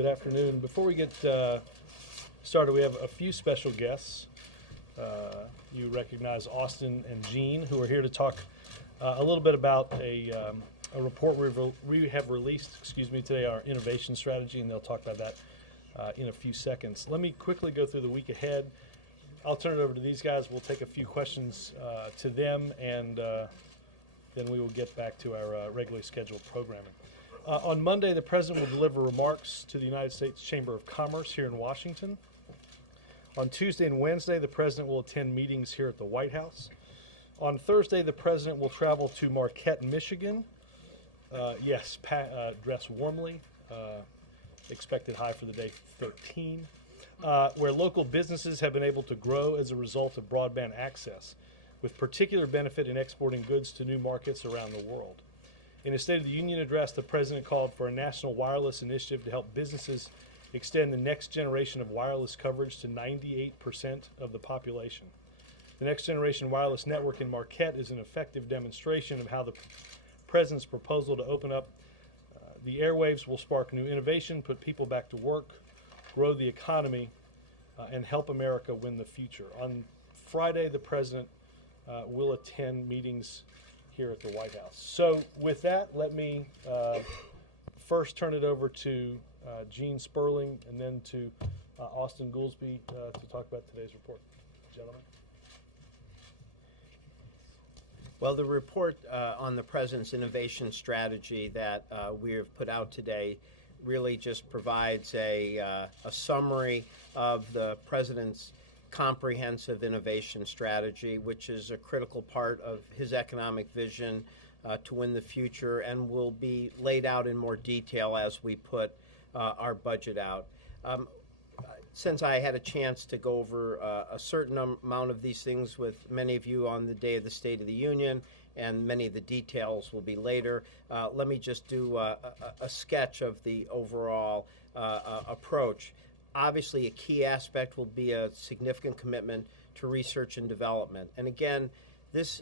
Good afternoon. Before we get started, we have a few special guests. You recognize Austin and Jean, who are here to talk a little bit about a report we have released, today, our innovation strategy, and they'll talk about that in a few seconds. Let me quickly go through the week ahead. I'll turn it over to these guys. We'll take a few questions to them, and then we will get back to our regularly scheduled programming. On Monday, the President will deliver remarks to the United States Chamber of Commerce here in Washington. On Tuesday and Wednesday, the President will attend meetings here at the White House. On Thursday, the President will travel to Marquette, Michigan. Dress warmly. Expected high for the day, 13. Where local businesses have been able to grow as a result of broadband access, with particular benefit in exporting goods to new markets around the world. In his State of the Union address, the President called for a national wireless initiative to help businesses extend the next generation of wireless coverage to 98% of the population. The next generation wireless network in Marquette is an effective demonstration of how the President's proposal to open up the airwaves will spark new innovation, put people back to work, grow the economy, and help America win the future. On Friday, the President will attend meetings here at the White House. So with that, let me first turn it over to Jean Sperling and then to Austin Goolsby to talk about today's report. Gentlemen. Well, the report on the President's innovation strategy that we have put out today really just provides a summary of the President's comprehensive innovation strategy, which is a critical part of his economic vision to win the future, and will be laid out in more detail as we put our budget out. Since I had a chance to go over a certain amount of these things with many of you on the day of the State of the Union, and many of the details will be later, let me just do a sketch of the overall approach. Obviously, a key aspect will be a significant commitment to research and development. And again, this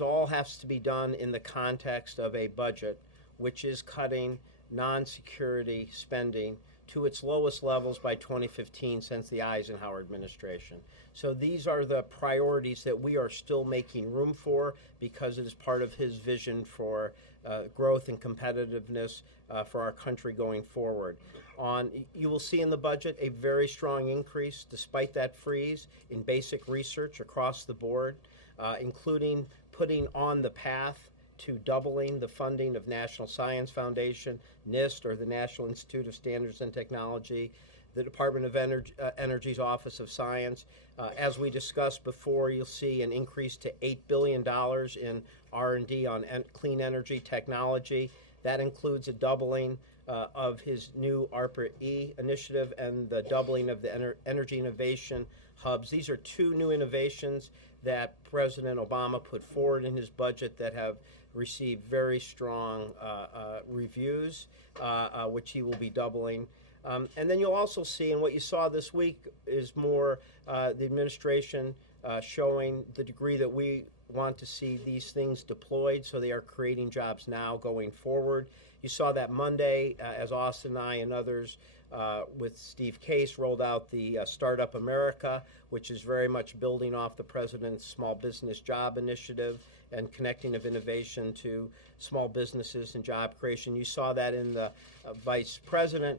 all has to be done in the context of a budget which is cutting non-security spending to its lowest levels by 2015 since the Eisenhower administration. So these are the priorities that we are still making room for, because it is part of his vision for growth and competitiveness for our country going forward. You will see in the budget a very strong increase, despite that freeze, in basic research across the board, including putting on the path to doubling the funding of National Science Foundation, NIST, or the National Institute of Standards and Technology, the Department of Energy's Office of Science. As we discussed before, you'll see an increase to $8 billion in R&D on clean energy technology. That includes a doubling of his new ARPA-E initiative and the doubling of the energy innovation hubs. These are two new innovations that President Obama put forward in his budget that have received very strong reviews, which he will be doubling. And then you'll also see, and what you saw this week is more the administration showing the degree that we want to see these things deployed, so they are creating jobs now going forward. You saw that Monday, as Austin and I and others with Steve Case rolled out the Startup America, which is very much building off the President's Small Business Job Initiative and connecting of innovation to small businesses and job creation. You saw that in the Vice President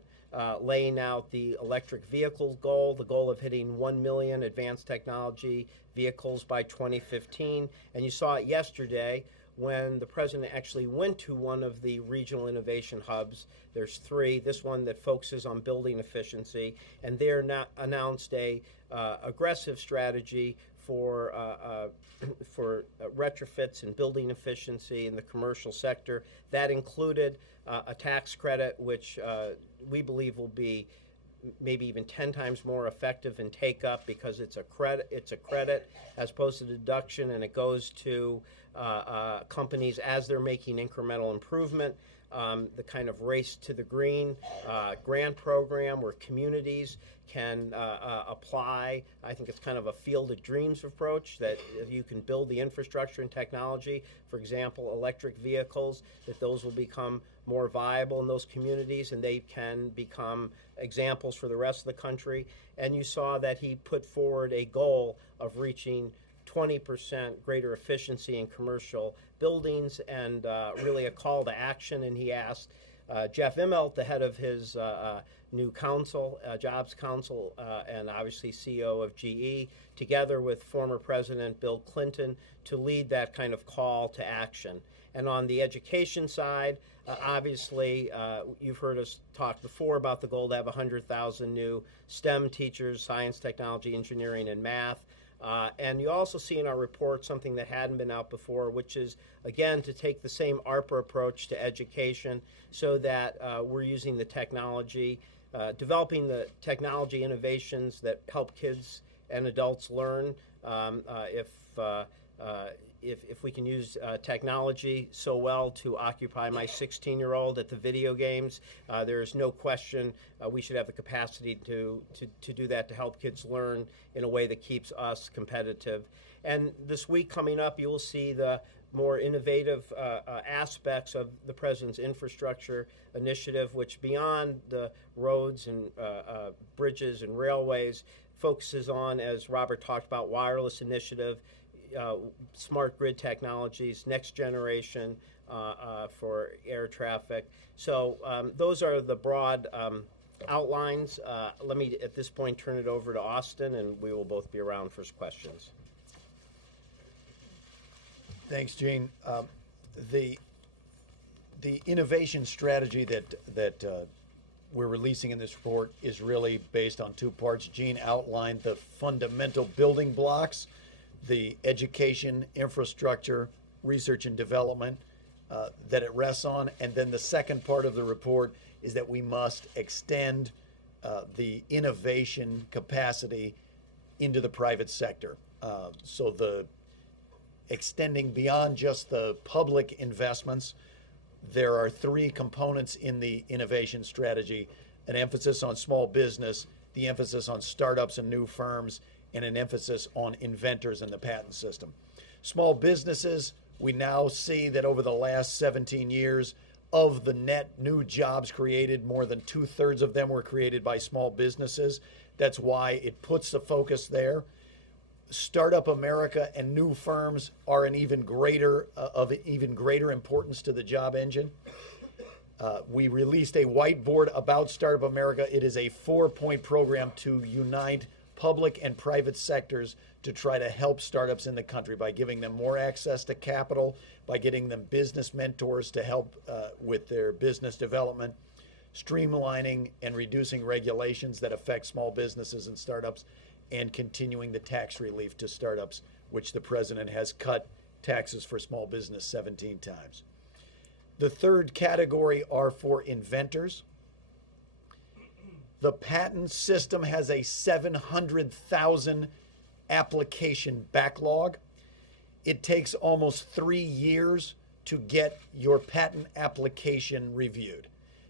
laying out the electric vehicle goal, the goal of hitting 1 million advanced technology vehicles by 2015. And you saw it yesterday when the President actually went to one of the regional innovation hubs. There's three, this one that focuses on building efficiency, and they're now announced a aggressive strategy for retrofits and building efficiency in the commercial sector. That included a tax credit, which we believe will be maybe even 10 times more effective in take-up, because it's a credit as opposed to deduction, and it goes to companies as they're making incremental improvement. the kind of Race to the Green grant program where communities can apply. I think it's kind of a field of dreams approach that you can build the infrastructure and technology, for example, electric vehicles, that those will become more viable in those communities and they can become examples for the rest of the country. And you saw that he put forward a goal of reaching 20% greater efficiency in commercial buildings and really a call to action. And he asked Jeff Immelt, the head of his new council, Jobs Council, and obviously CEO of GE, together with former President Bill Clinton, to lead that kind of call to action. And on the education side, obviously, you've heard us talk before about the goal to have 100,000 new STEM teachers, science, technology, engineering, and math. And you also see in our report something that hadn't been out before, which is, again, to take the same ARPA approach to education so that we're using the technology, developing the technology innovations that help kids and adults learn. If we can use technology so well to occupy my 16-year-old at the video games, there is no question we should have the capacity to do that, to help kids learn in a way that keeps us competitive. And this week coming up, you will see the more innovative aspects of the President's infrastructure initiative, which beyond the roads and bridges and railways focuses on, as Robert talked about, wireless initiative, smart grid technologies, next generation for air traffic. So those are the broad outlines. Let me, at this point, turn it over to Austin, and we will both be around for questions. Thanks, Gene. The innovation strategy that we're releasing in this report is really based on two parts. Gene outlined the fundamental building blocks, the education, infrastructure, research and development that it rests on. And then the second part of the report is that we must extend the innovation capacity into the private sector. So the extending beyond just the public investments, there are three components in the innovation strategy: an emphasis on small business, the emphasis on startups and new firms, and an emphasis on inventors and the patent system. Small businesses, we now see that over the last 17 years, of the net new jobs created, more than 2/3 of them were created by small businesses. That's why it puts the focus there. Startup America and new firms are an even greater importance to the job engine. We released a whiteboard about Startup America. It is a 4-point program to unite public and private sectors to try to help startups in the country by giving them more access to capital, by getting them business mentors to help with their business development, streamlining and reducing regulations that affect small businesses and startups, and continuing the tax relief to startups, which the President has cut taxes for small business 17 times. The third category are for inventors. The patent system has a 700,000 application backlog. It takes almost 3 years to get your patent application reviewed.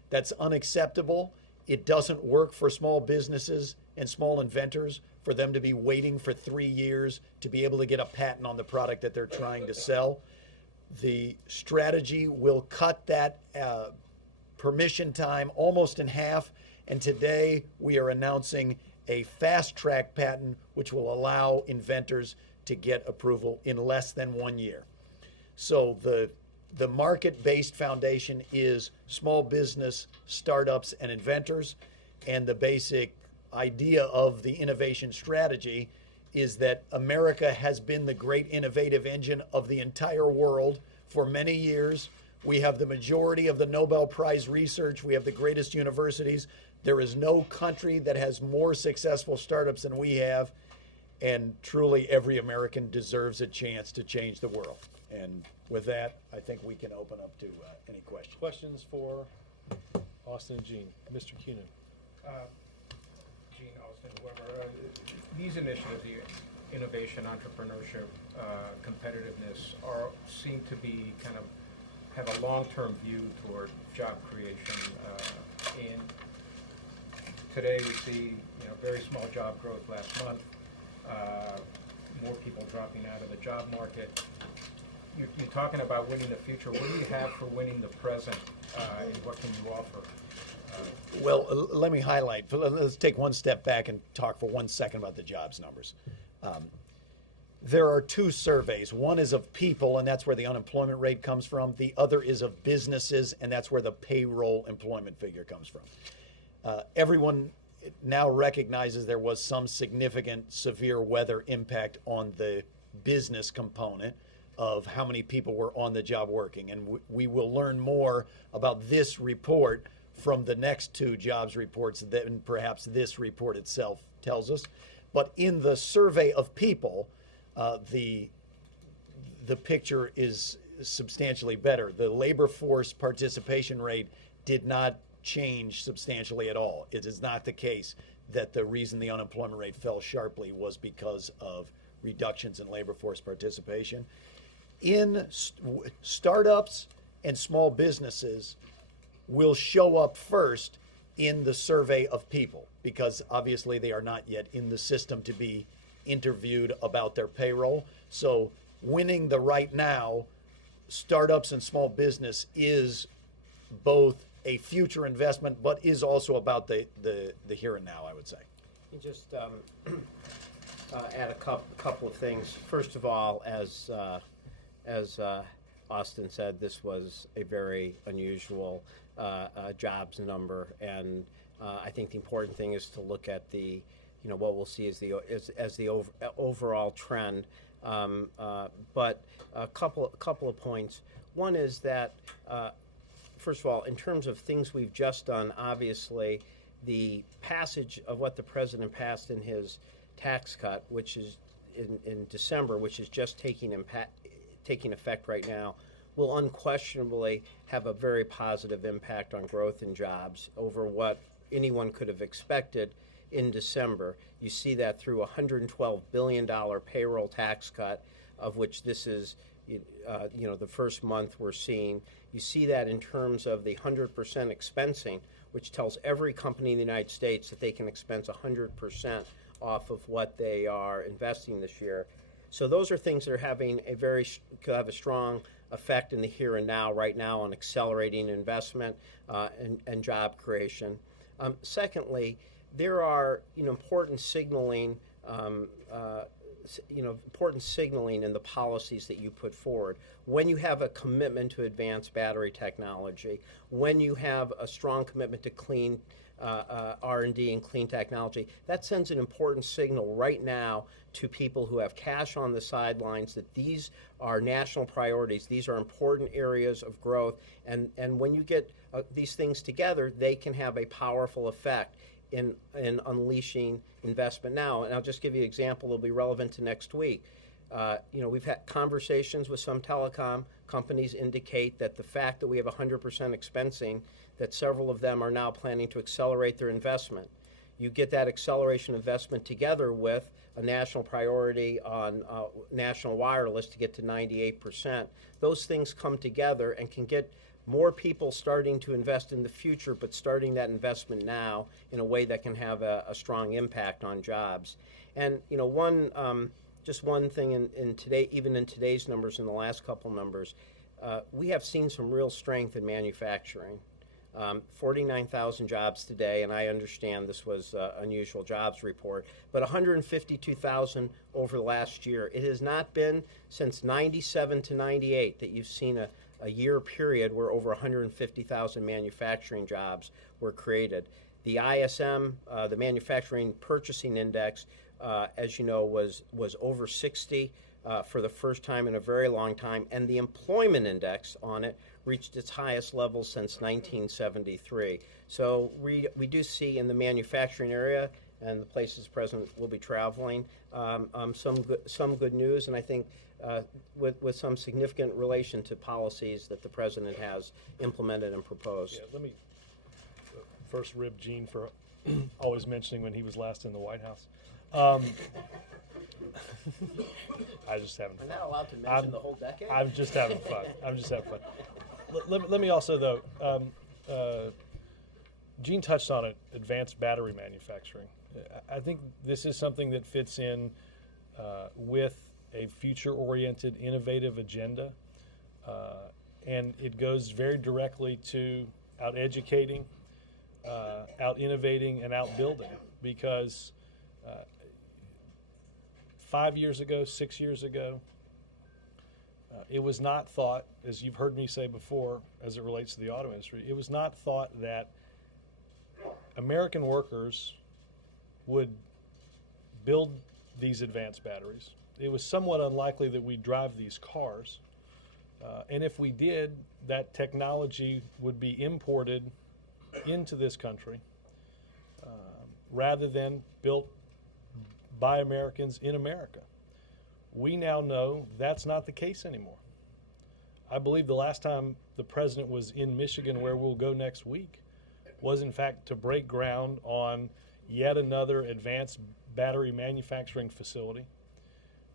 That's unacceptable. It doesn't work for small businesses and small inventors for them to be waiting for 3 years to be able to get a patent on the product that they're trying to sell. The strategy will cut that permission time almost in half. And today we are announcing a fast-track patent which will allow inventors to get approval in less than 1 year. So the market-based foundation is small business, startups, and inventors. And the basic idea of the innovation strategy is that America has been the great innovative engine of the entire world for many years. We have the majority of the Nobel Prize research. We have the greatest universities. There is no country that has more successful startups than we have. And truly, every American deserves a chance to change the world. And with that, I think we can open up to any questions. Questions for Austin and Gene. Mr. Cunin. Gene, Austin, whoever, these initiatives, the innovation, entrepreneurship, competitiveness, seem to be kind of have a long-term view toward job creation. And today we see, very small job growth last month, more people dropping out of the job market. You're talking about winning the future. What do you have for winning the present, and what can you offer? Well, let me highlight. Let's take one step back and talk for 1 second about the jobs numbers. There are two surveys. One is of people, and that's where the unemployment rate comes from. The other is of businesses, and that's where the payroll employment figure comes from. Everyone now recognizes there was some significant severe weather impact on the business component of how many people were on the job working. And we will learn more about this report from the next two jobs reports than perhaps this report itself tells us. But in the survey of people, the picture is substantially better. The labor force participation rate did not change substantially at all. It is not the case that the reason the unemployment rate fell sharply was because of reductions in labor force participation. In startups and small businesses will show up first in the survey of people, because obviously they are not yet in the system to be interviewed about their payroll. So winning the right now, startups and small business is both a future investment, but is also about the here and now, I would say. You just add a couple of things. First of all, as Austin said, this was a very unusual jobs number, and I think the important thing is to look at the, what we'll see as the overall trend. But a couple of points. One is that, first of all, in terms of things we've just done, obviously, the passage of what the president passed in his tax cut, which is in December, which is just taking effect right now, will unquestionably have a very positive impact on growth in jobs over what anyone could have expected in December. You see that through a $112 billion payroll tax cut, of which this is the first month we're seeing. You see that in terms of the 100% expensing, which tells every company in the United States that they can expense 100% off of what they are investing this year. So those are things that are having could have a strong effect in the here and now, right now, on accelerating investment and job creation. Secondly, there are important signaling in the policies that you put forward. When you have a commitment to advanced battery technology, when you have a strong commitment to clean R&D and clean technology, that sends an important signal right now to people who have cash on the sidelines that these are national priorities. These are important areas of growth, and when you get these things together, they can have a powerful effect in unleashing investment now. And I'll just give you an example that'll be relevant to next week. We've had conversations with some telecom companies indicate that the fact that we have 100% expensing, that several of them are now planning to accelerate their investment. You get that acceleration investment together with a national priority on national wireless to get to 98%. Those things come together and can get more people starting to invest in the future, but starting that investment now in a way that can have a strong impact on jobs. And just one thing in today, even in today's numbers, in the last couple numbers, we have seen some real strength in manufacturing. 49,000 jobs today, and I understand this was an unusual jobs report, but 152,000 over the last year. It has not been since 97 to 98 that you've seen a year period where over 150,000 manufacturing jobs were created. The ISM, the Manufacturing Purchasing Index, as you know, was over 60 for the first time in a very long time, and the employment index on it reached its highest level since 1973. So we do see in the manufacturing area and the places the president will be traveling some good news, and I think with some significant relation to policies that the president has implemented and proposed. Yeah, let me first rib Gene for always mentioning when he was last in the White House. I just having fun. We're not allowed to mention the whole decade? I'm just having fun. let me also, though, Gene touched on it, advanced battery manufacturing. I think this is something that fits in with a future-oriented, innovative agenda, and it goes very directly to out educating, out innovating, and out building, because 5 years ago, 6 years ago, it was not thought, as you've heard me say before, as it relates to the auto industry, it was not thought that American workers would build these advanced batteries. It was somewhat unlikely that we'd drive these cars. And if we did, that technology would be imported into this country rather than built by Americans in America. We now know that's not the case anymore. I believe the last time the president was in Michigan, where we'll go next week, was in fact to break ground on yet another advanced battery manufacturing facility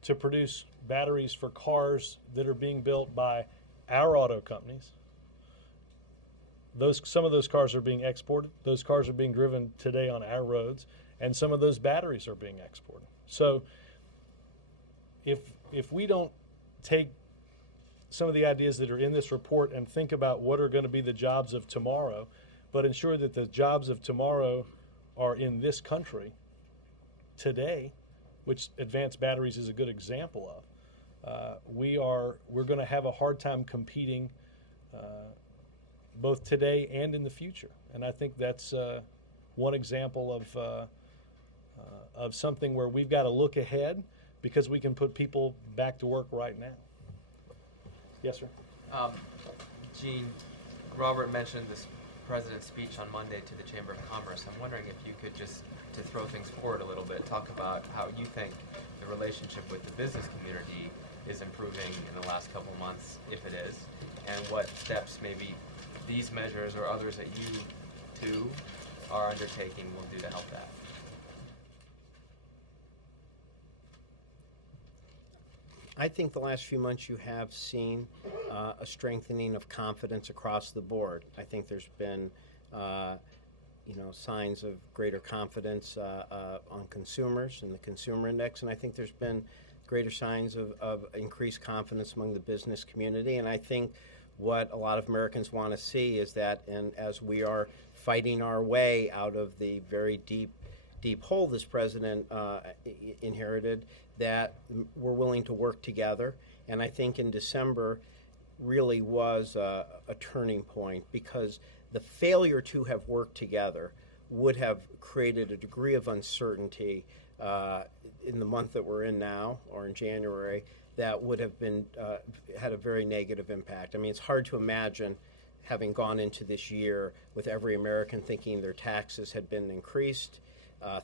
to produce batteries for cars that are being built by our auto companies. Some of those cars are being exported. Those cars are being driven today on our roads, and some of those batteries are being exported. So if we don't take some of the ideas that are in this report and think about what are going to be the jobs of tomorrow, but ensure that the jobs of tomorrow are in this country today, which advanced batteries is a good example of, we're going to have a hard time competing both today and in the future. And I think that's one example of something where we've got to look ahead, because we can put people back to work right now. Yes, sir. Gene, Robert mentioned this president's speech on Monday to the Chamber of Commerce. I'm wondering if you could just, to throw things forward a little bit, talk about how you think the relationship with the business community is improving in the last couple months, if it is, and what steps maybe these measures or others that you too are undertaking will do to help that. I think the last few months you have seen a strengthening of confidence across the board. I think there's been signs of greater confidence on consumers and the consumer index, and I think there's been greater signs of increased confidence among the business community. And I think what a lot of Americans want to see is that, and as we are fighting our way out of the very deep hole this president inherited, that we're willing to work together. And I think in December really was a turning point, because the failure to have worked together would have created a degree of uncertainty in the month that we're in now, or in January, that would have been had a very negative impact. I mean, it's hard to imagine having gone into this year with every American thinking their taxes had been increased,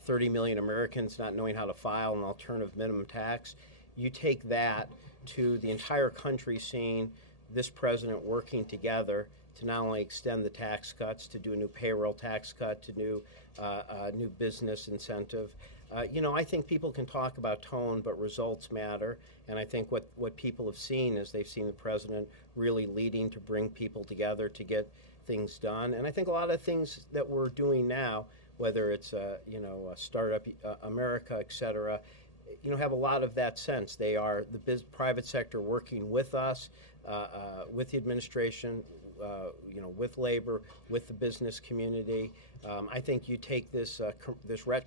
30 million Americans not knowing how to file an alternative minimum tax. You take that to the entire country seeing this president working together to not only extend the tax cuts, to do a new payroll tax cut, to do new business incentive. I think people can talk about tone, but results matter. And I think what people have seen is they've seen the president really leading to bring people together to get things done. And I think a lot of things that we're doing now, whether it's Startup America, et cetera, have a lot of that sense. They are the private sector working with us, with the administration, with labor, with the business community. I think you take this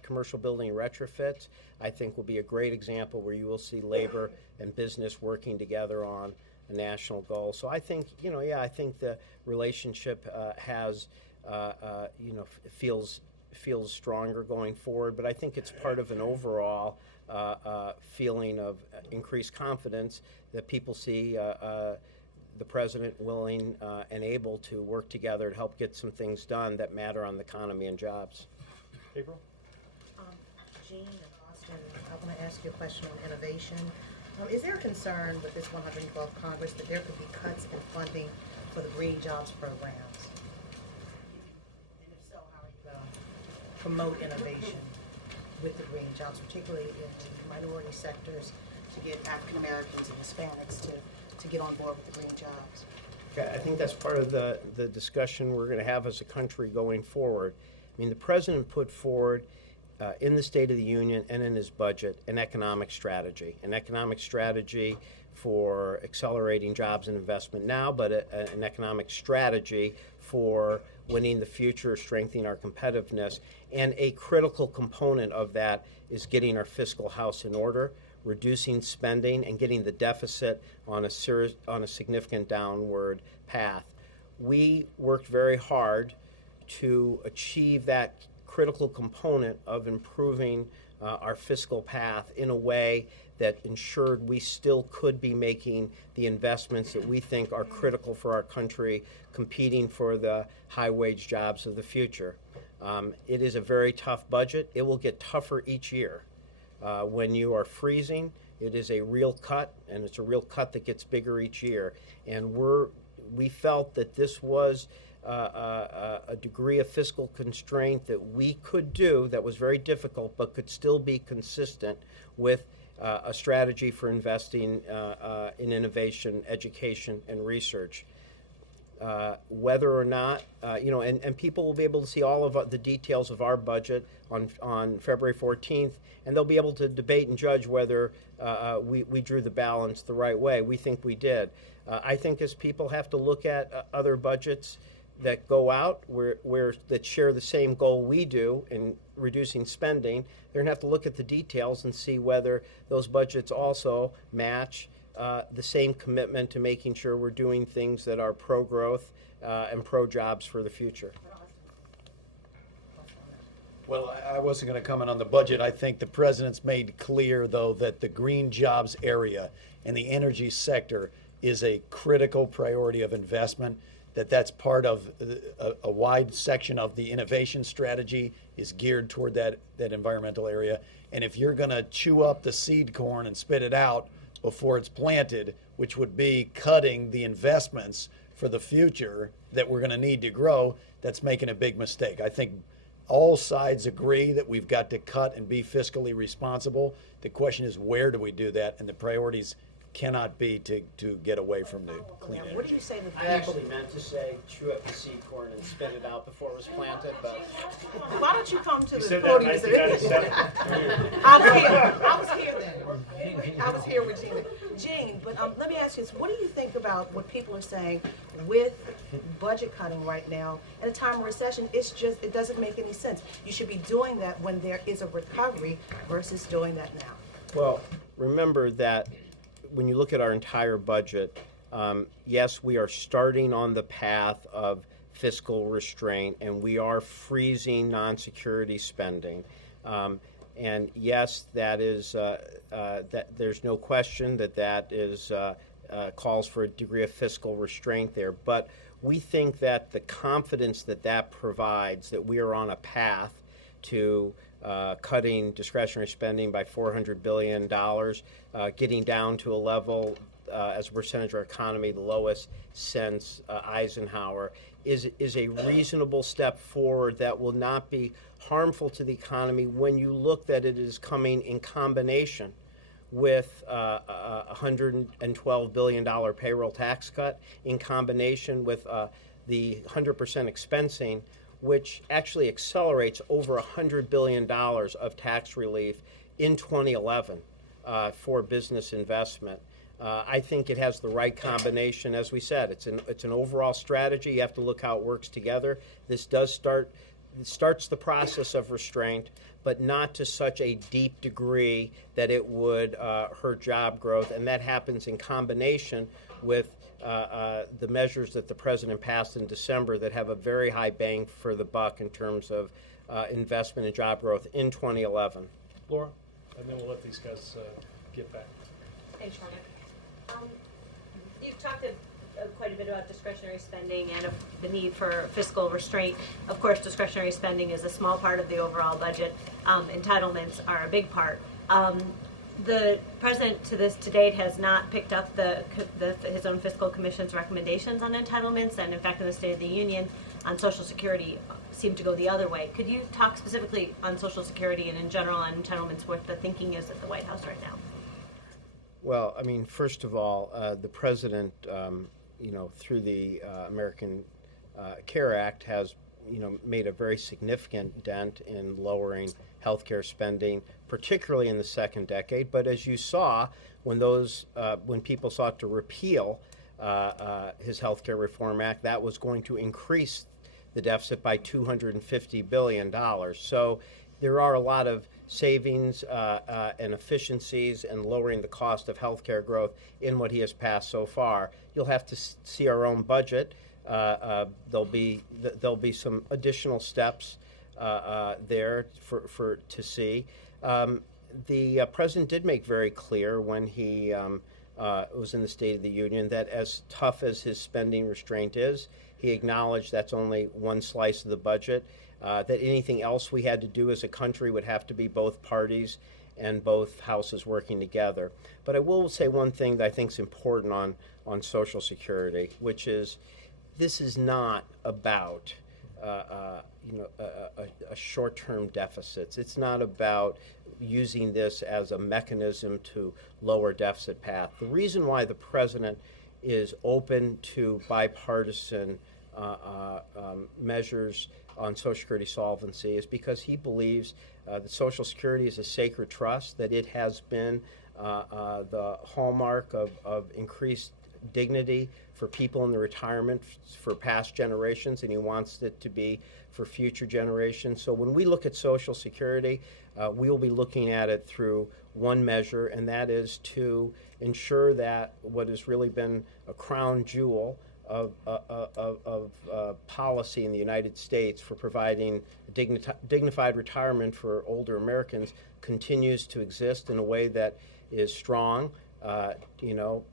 commercial building retrofit, I think will be a great example where you will see labor and business working together on a national goal. So I think, I think the relationship feels stronger going forward, but I think it's part of an overall feeling of increased confidence that people see the president willing and able to work together to help get some things done that matter on the economy and jobs. April? Gene and Austin, I want to ask you a question on innovation. Is there a concern with this 112th Congress that there could be cuts in funding for the Green Jobs programs? And if so, how are you going to promote innovation with the Green Jobs, particularly in the minority sectors, to get African Americans and Hispanics to get on board with the Green Jobs? Okay, I think that's part of the discussion we're going to have as a country going forward. I mean, the president put forward in the State of the Union and in his budget an economic strategy for accelerating jobs and investment now, but an economic strategy for winning the future, strengthening our competitiveness. And a critical component of that is getting our fiscal house in order, reducing spending, and getting the deficit on a significant downward path. We worked very hard to achieve that critical component of improving our fiscal path in a way that ensured we still could be making the investments that we think are critical for our country, competing for the high-wage jobs of the future. It is a very tough budget. It will get tougher each year. When you are freezing, it is a real cut, and it's a real cut that gets bigger each year. And we felt that this was a degree of fiscal constraint that we could do that was very difficult, but could still be consistent with a strategy for investing in innovation, education, and research. Whether or not, and people will be able to see all of the details of our budget on February 14th, and they'll be able to debate and judge whether we drew the balance the right way. We think we did. I think as people have to look at other budgets that go out that share the same goal we do in reducing spending, they're going to have to look at the details and see whether those budgets also match the same commitment to making sure we're doing things that are pro-growth and pro-jobs for the future. Well, I wasn't going to comment on the budget. I think the president's made clear, though, that the green jobs area and the energy sector is a critical priority of investment, that's part of a wide section of the innovation strategy is geared toward that environmental area. And if you're going to chew up the seed corn and spit it out before it's planted, which would be cutting the investments for the future that we're going to need to grow, that's making a big mistake. I think all sides agree that we've got to cut and be fiscally responsible. The question is, where do we do that? And the priorities cannot be to get away from the clean energy. What do you say to the I people? actually meant to say chew up the seed corn and spit it out before it was planted, but Why don't you come to You the said that in podium? 1997. I was here then. I was here with Gina. Gene, but let me ask you this. What do you think about what people are saying with budget cutting right now at a time of recession? It doesn't make any sense. You should be doing that when there is a recovery versus doing that now. well, remember that when you look at our entire budget, yes, we are starting on the path of fiscal restraint, and we are freezing non-security spending. And yes, that is that there's no question that is calls for a degree of fiscal restraint there. But we think that the confidence that provides, that we are on a path to cutting discretionary spending by $400 billion, getting down to a level as a percentage of our economy, the lowest since Eisenhower, is a reasonable step forward that will not be harmful to the economy when you look that it is coming in combination with a $112 billion payroll tax cut, in combination with the 100% expensing, which actually accelerates over $100 billion of tax relief in 2011 for business investment. I think it has the right combination. As we said, it's an overall strategy. You have to look how it works together. This starts the process of restraint, but not to such a deep degree that it would hurt job growth. And that happens in combination with the measures that the president passed in December that have a very high bang for the buck in terms of investment and job growth in 2011. Laura, and then we'll let these guys get back. Thanks, Ronick. You've talked quite a bit about discretionary spending and the need for fiscal restraint. Of course, discretionary spending is a small part of the overall budget. Entitlements are a big part. The president to date has not picked up his own fiscal commission's recommendations on entitlements, and in fact in the State of the Union on Social Security seemed to go the other way. Could you talk specifically on Social Security and in general on entitlements, what the thinking is at the White House right now? Well, I mean, first of all, the president through the American Care Act has made a very significant dent in lowering healthcare spending, particularly in the second decade. But as you saw, when people sought to repeal his Healthcare Reform Act, that was going to increase the deficit by $250 billion. So there are a lot of savings and efficiencies and lowering the cost of healthcare growth in what he has passed so far. You'll have to see our own budget. There'll be some additional steps there to see. The president did make very clear when he was in the State of the Union that as tough as his spending restraint is, he acknowledged that's only one slice of the budget, that anything else we had to do as a country would have to be both parties and both houses working together. But I will say one thing that I think is important on Social Security, which is this is not about a short-term deficits. It's not about using this as a mechanism to lower deficit path. The reason why the president is open to bipartisan measures on Social Security solvency is because he believes that Social Security is a sacred trust, that it has been the hallmark of increased dignity for people in the retirement for past generations, and he wants it to be for future generations. So when we look at Social Security, we'll be looking at it through one measure, and that is to ensure that what has really been a crown jewel of policy in the United States for providing dignified retirement for older Americans continues to exist in a way that is strong,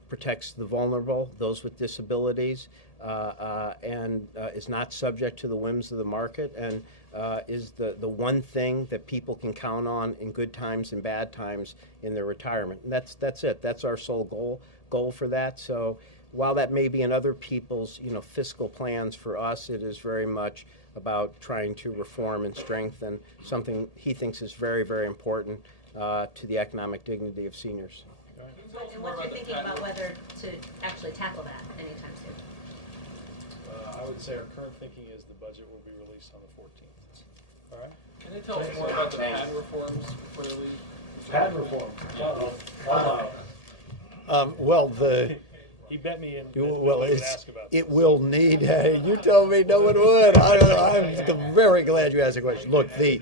protects the vulnerable, those with disabilities, and is not subject to the whims of the market, and is the one thing that people can count on in good times and bad times in their retirement. And that's it. That's our sole goal for that. So while that may be in other people's fiscal plans, for us it is very much about trying to reform and strengthen something he thinks is very, very important to the economic dignity of seniors. And what's your thinking about whether to actually tackle that anytime soon? I would say our current thinking is the budget will be released on the 14th. All right? Can they tell us more about the patent reforms before they leave? Patent reform. Well, He bet me in. ask about it will need. You told me no one would. I'm very glad you asked the question. Look, it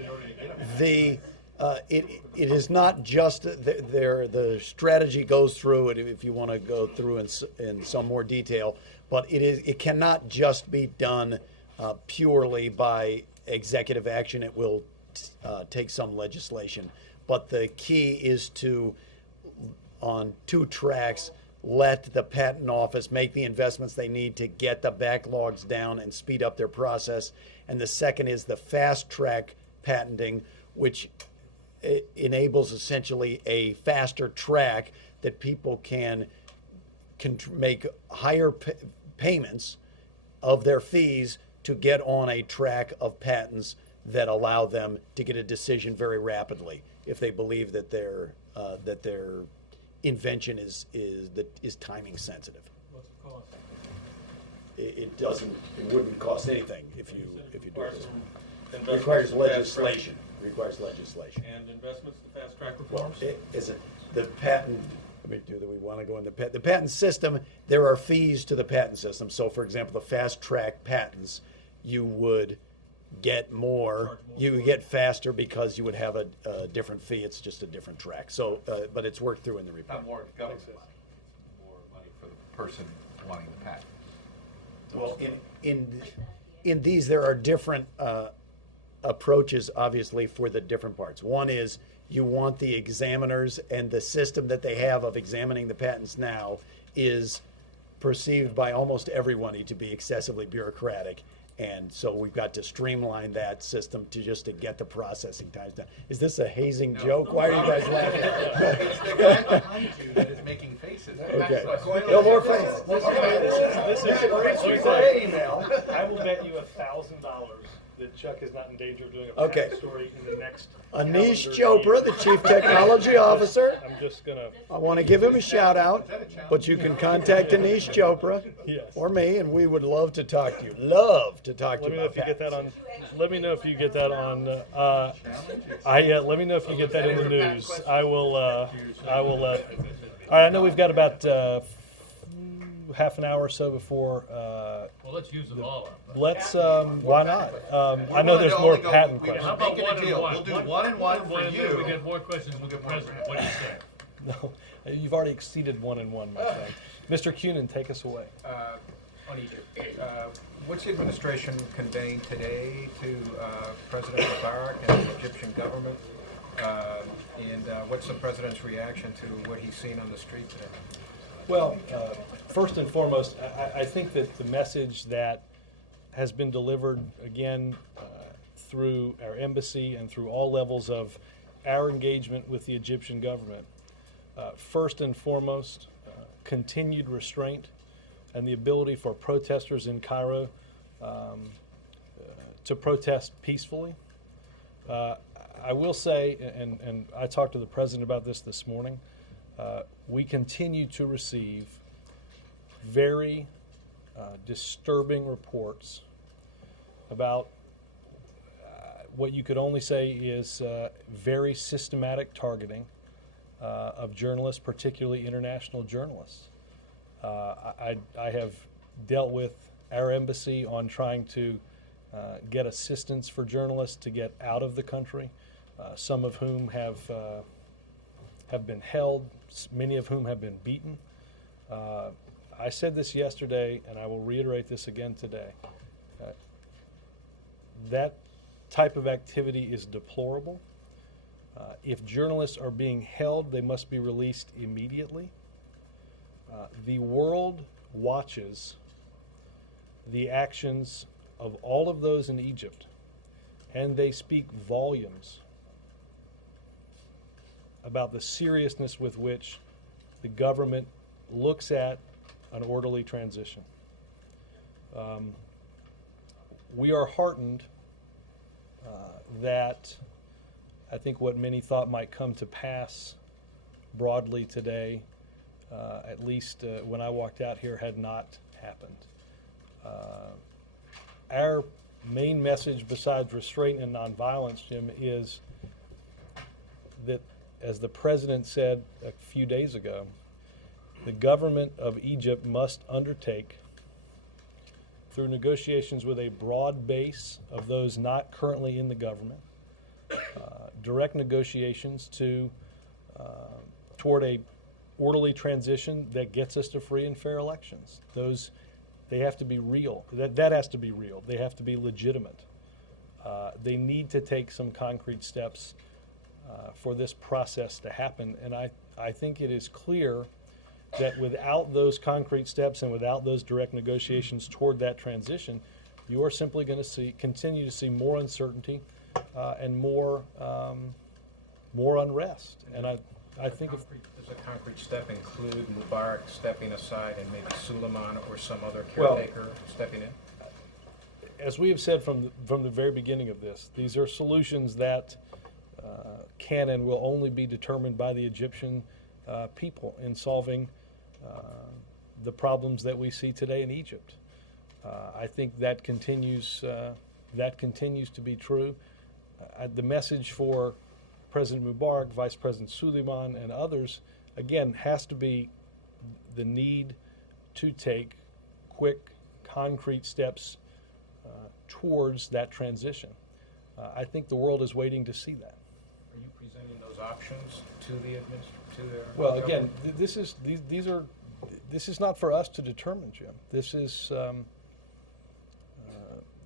is not just the strategy goes through it. If you want to go through in some more detail, but it cannot just be done purely by executive action. It will take some legislation, but the key is to, on two tracks, let the patent office make the investments they need to get the backlogs down and speed up their process. And the second is the fast track patenting, which enables essentially a faster track that people can make higher payments of their fees to get on a track of patents that allow them to get a decision very rapidly if they believe that their invention is timing sensitive. What's it cost? It wouldn't cost anything if you do it. It Requires requires legislation. And investments to fast track Well, reforms? the patent, do we want to go in the patent system? There are fees to the patent system. So, for example, the fast track patents, you would get more, you would get faster because you would have a different fee. It's just a different track. So, but it's worked through in the report. Not more government money, more money for the person wanting the patent. Well, in these, there are different approaches, obviously, for the different parts. One is you want the examiners, and the system that they have of examining the patents now is perceived by almost everyone to be excessively bureaucratic. And so we've got to streamline that system to get the processing times down. Is this a hazing joke? Why are you guys laughing? It's the guy behind you that is making faces. Okay. No more faces. This is email. I will bet you $1,000 that Chuck is not in danger of doing a Okay. patent story in the next. Anish calendar Chopra, year. the Chief Technology Officer. I'm just gonna, I want to give him a shout out, but you can contact Anish Chopra yes. or me, and we would love to talk to you. Love to talk to Let you me know about if you get that patents. on, let me know if you get that on, let me know if you get that in the news. I will, all right, I know we've got about, half an hour or so before, Well, let's use them all up. let's, why not? I know there's more patent How questions. about one and one? We'll do one and one for and then you. we get more questions with the president. What do you say? No, you've already exceeded 1 and 1, my friend. Mr. Cunin, take us away. On Egypt, what's the administration conveying today to President Mubarak and the Egyptian government? And what's the president's reaction to what he's seen on the street today? Well, first and foremost, I think that the message that has been delivered, again, through our embassy and through all levels of our engagement with the Egyptian government, first and foremost, continued restraint and the ability for protesters in Cairo to protest peacefully. I will say, and I talked to the president about this morning, we continue to receive very disturbing reports about what you could only say is very systematic targeting of journalists, particularly international journalists. I have dealt with our embassy on trying to get assistance for journalists to get out of the country, some of whom have been held, many of whom have been beaten. I said this yesterday, and I will reiterate this again today. That type of activity is deplorable. If journalists are being held, they must be released immediately. The world watches the actions of all of those in Egypt, and they speak volumes about the seriousness with which the government looks at an orderly transition. We are heartened that I think what many thought might come to pass broadly today, at least when I walked out here, had not happened. Our main message, besides restraint and nonviolence, Jim, is that, as the president said a few days ago, the government of Egypt must undertake, through negotiations with a broad base of those not currently in the government, direct negotiations toward a orderly transition that gets us to free and fair elections. They have to be real. That has to be real. They have to be legitimate. They need to take some concrete steps for this process to happen. And I think it is clear that without those concrete steps and without those direct negotiations toward that transition, you are simply going to continue to see more uncertainty and more unrest. And I think if does a concrete step include Mubarak stepping aside and maybe Suleiman or some other Well- caretaker stepping in? as we have said from the very beginning of this, these are solutions that can and will only be determined by the Egyptian people in solving the problems that we see today in Egypt. I think that continues to be true. The message for President Mubarak, Vice President Suleiman, and others, again, has to be the need to take quick, concrete steps towards that transition. I think the world is waiting to see that. Are you presenting those options to the Well, again, this is not for us to determine, Jim. This is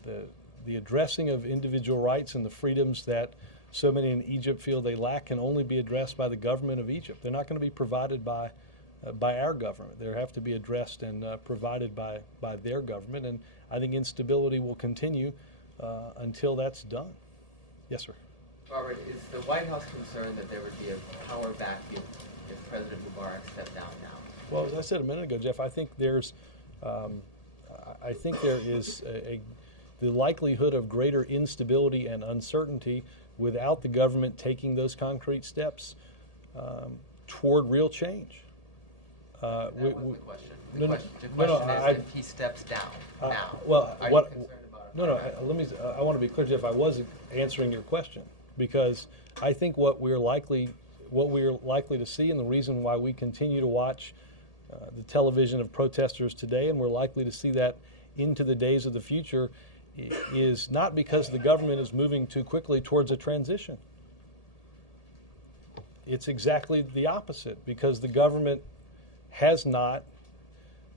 the addressing of individual rights and the freedoms that so many in Egypt feel they lack can only be addressed by the government of Egypt. They're not going to be provided by our government. They have to be addressed and provided by their government. And I think instability will continue until that's done. Yes, sir. Robert, is the White House concerned that there would be a power vacuum if President Mubarak stepped down now? Well, as I said a minute ago, Jeff, I think there is the likelihood of greater instability and uncertainty without the government taking those concrete steps toward real change. That wasn't the question. No, no, The no, no, question is I- if he steps down now. Well, are what? you concerned about a No, no. buyback? Let me. I want to be clear, Jeff. I was answering your question because I think what we're likely to see, and the reason why we continue to watch the television of protesters today, and we're likely to see that into the days of the future, is not because the government is moving too quickly towards a transition. It's exactly the opposite, because the government has not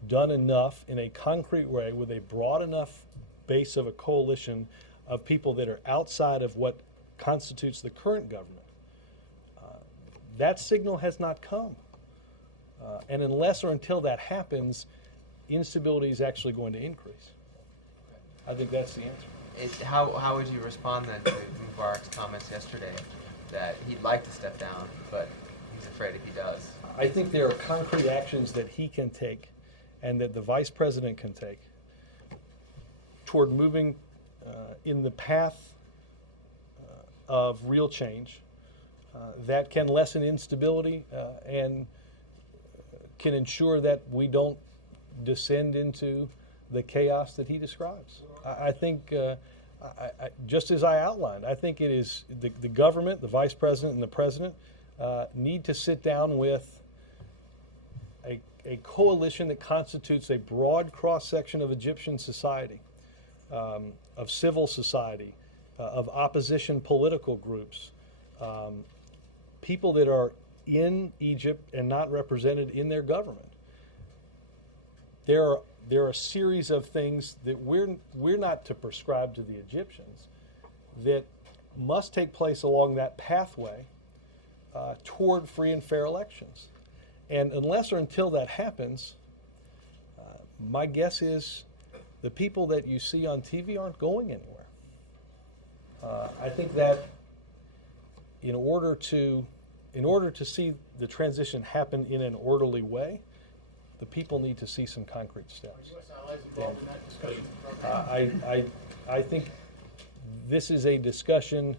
done enough in a concrete way with a broad enough base of a coalition of people that are outside of what constitutes the current government. That signal has not come. And unless or until that happens, instability is actually going to increase. I think that's the answer. How would you respond then to Mubarak's comments yesterday that he'd like to step down, but he's afraid if he does? I think there are concrete actions that he can take and that the vice president can take toward moving in the path of real change that can lessen instability and can ensure that we don't descend into the chaos that he describes. I think, just as I outlined, I think it is the government, the vice president, and the president need to sit down with a coalition that constitutes a broad cross-section of Egyptian society, of civil society, of opposition political groups, people that are in Egypt and not represented in their government. There are a series of things that we're not to prescribe to the Egyptians that must take place along that pathway toward free and fair elections. And unless or until that happens, my guess is the people that you see on TV aren't going anywhere. I think that in order to see the transition happen in an orderly way, the people need to see some concrete steps. U.S. allies involved in that discussion? I think this is a discussion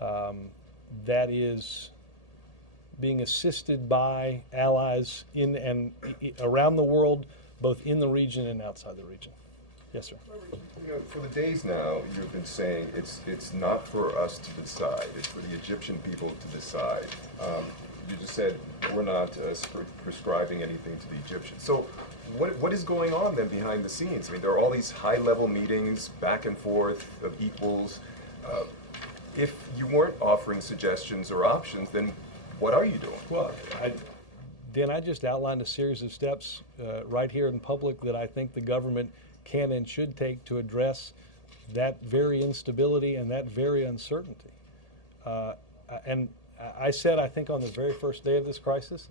that is being assisted by allies in and around the world, both in the region and outside the region. Yes, sir. You know, for the days now, you've been saying it's not for us to decide; it's for the Egyptian people to decide. You just said we're not prescribing anything to the Egyptians. So, what is going on then behind the scenes? I mean, there are all these high-level meetings, back and forth of equals. If you weren't offering suggestions or options, then what are you doing? Well, Dan, I just outlined a series of steps right here in public that I think the government can and should take to address that very instability and that very uncertainty. And I said, I think on the very first day of this crisis,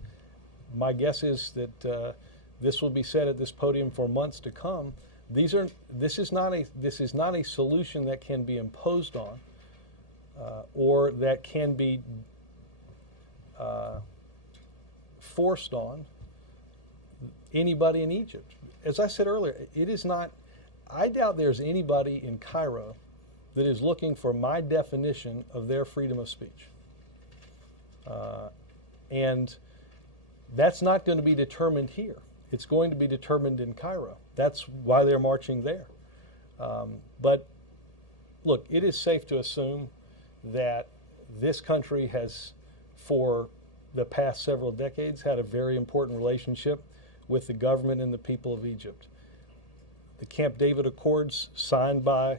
my guess is that this will be said at this podium for months to come. This is not a solution that can be imposed on or that can be forced on anybody in Egypt. As I said earlier, it is not, I doubt there's anybody in Cairo that is looking for my definition of their freedom of speech. And that's not going to be determined here. It's going to be determined in Cairo. That's why they're marching there. But look, it is safe to assume that this country has, for the past several decades, had a very important relationship with the government and the people of Egypt. The Camp David Accords, signed by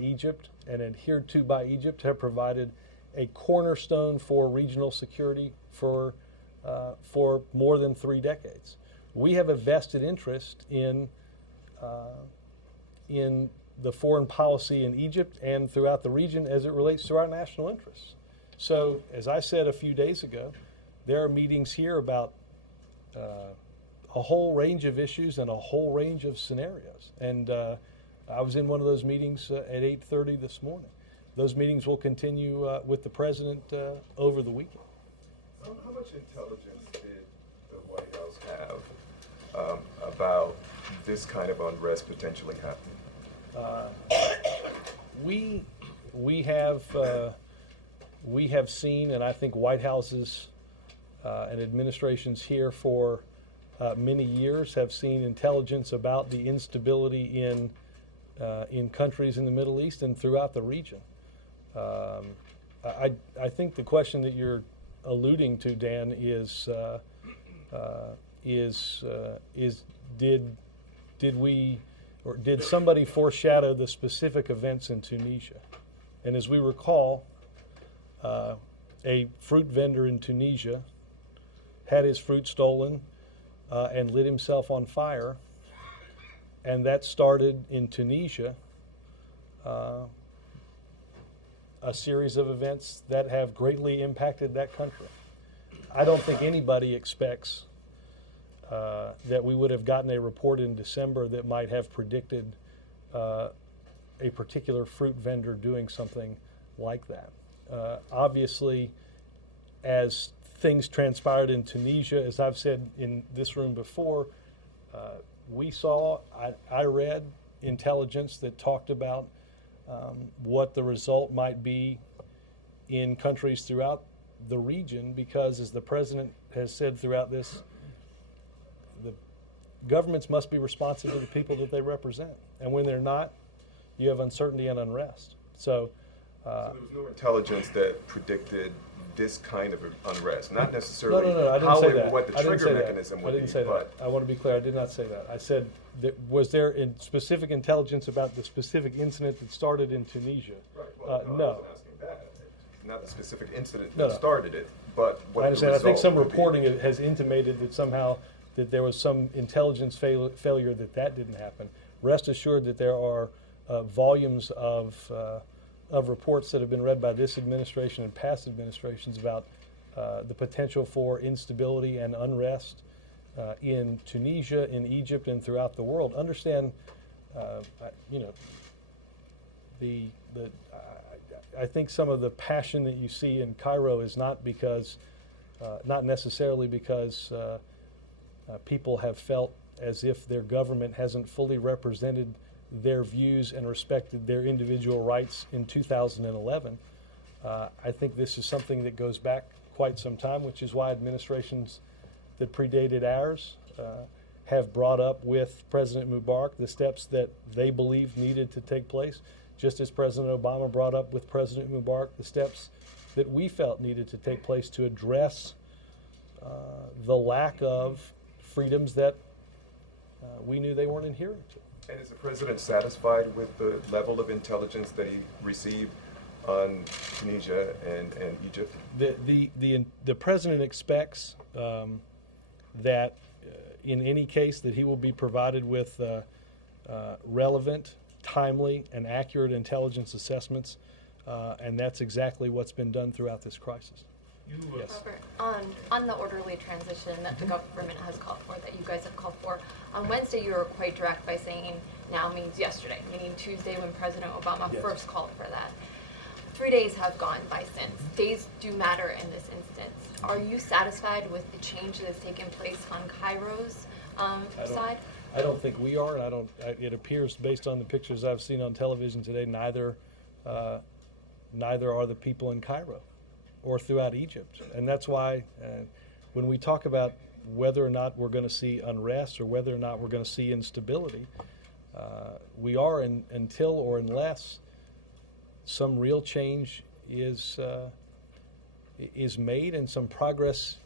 Egypt and adhered to by Egypt, have provided a cornerstone for regional security for more than 3 decades. We have a vested interest in the foreign policy in Egypt and throughout the region as it relates to our national interests. So, as I said a few days ago, there are meetings here about a whole range of issues and a whole range of scenarios. And I was in one of those meetings at 8:30 this morning. Those meetings will continue with the president over the weekend. How much intelligence did the White House have about this kind of unrest potentially happening? We have seen, and I think White Houses and administrations here for many years have seen intelligence about the instability in countries in the Middle East and throughout the region. I think the question that you're alluding to, Dan, is did we, or did somebody foreshadow the specific events in Tunisia? And as we recall, a fruit vendor in Tunisia had his fruit stolen and lit himself on fire, and that started in Tunisia a series of events that have greatly impacted that country. I don't think anybody expects that we would have gotten a report in December that might have predicted a particular fruit vendor doing something like that. Obviously, as things transpired in Tunisia, as I've said in this room before, I read intelligence that talked about what the result might be in countries throughout the region, because as the president has said throughout this, the governments must be responsive to the people that they represent. And when they're not, you have uncertainty and unrest. So So there was no intelligence that predicted this kind of unrest, not necessarily no, I didn't how say it, that. what the I didn't trigger say that. mechanism I would didn't be, say but that. I want to be clear. I did not say that. I said, was there specific intelligence about the specific incident that started in Tunisia? right, well, No. I wasn't asking that. Not the specific incident No, that no. started it, but what I understand. I the think result some would be. reporting has intimated that somehow that there was some intelligence failure that didn't happen. Rest assured that there are volumes of reports that have been read by this administration and past administrations about the potential for instability and unrest in Tunisia, in Egypt, and throughout the world. Understand, I think some of the passion that you see in Cairo is not necessarily because people have felt as if their government hasn't fully represented their views and respected their individual rights in 2011. I think this is something that goes back quite some time, which is why administrations that predated ours have brought up with President Mubarak the steps that they believed needed to take place, just as President Obama brought up with President Mubarak the steps that we felt needed to take place to address the lack of freedoms that we knew they weren't adhering to. And is the president satisfied with the level of intelligence that he received on Tunisia and Egypt? The president expects that in any case that he will be provided with relevant, timely, and accurate intelligence assessments, and that's exactly what's been done throughout this crisis. Yes. Robert, on the orderly transition that the government has called for, that you guys have called for, on Wednesday you were quite direct by saying now means yesterday, meaning Tuesday when President Obama Yes. first called for that. 3 days have gone by since. Days do matter in this instance. Are you satisfied with the change that has taken place on Cairo's side? I don't think we are, and it appears based on the pictures I've seen on television today, neither are the people in Cairo or throughout Egypt. And that's why when we talk about whether or not we're going to see unrest or whether or not we're going to see instability, we are until or unless some real change is made and some progress.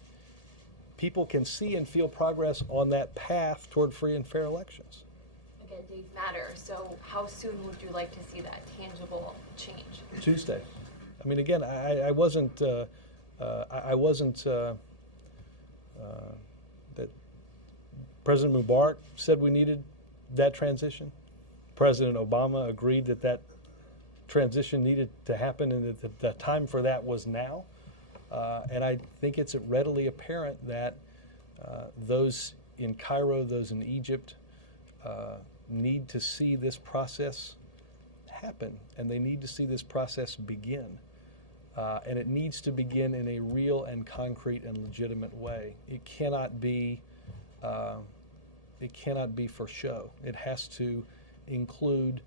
People can see and feel progress on that path toward free and fair elections. Again, days matter. So how soon would you like to see that tangible change? Tuesday. I mean, again, I wasn't that President Mubarak said we needed that transition. President Obama agreed that transition needed to happen and that the time for that was now. And I think it's readily apparent that those in Cairo, those in Egypt, need to see this process happen, and they need to see this process begin. And it needs to begin in a real and concrete and legitimate way. It cannot be for show. It has to include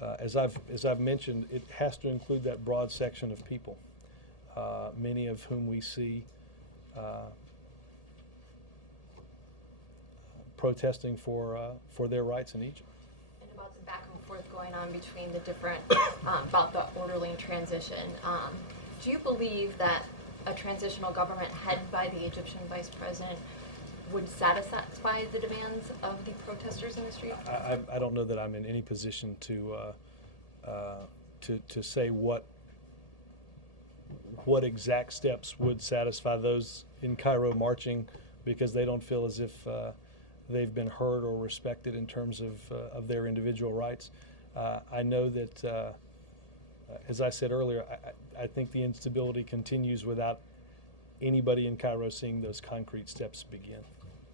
as I've mentioned, it has to include that broad section of people, many of whom we see protesting for their rights in Egypt. And about the back and forth going on between the different, about the orderly transition, do you believe that a transitional government headed by the Egyptian vice president would satisfy the demands of the protesters in the street? I don't know that I'm in any position to say what exact steps would satisfy those in Cairo marching because they don't feel as if they've been heard or respected in terms of their individual rights. I know that, as I said earlier, I think the instability continues without anybody in Cairo seeing those concrete steps begin.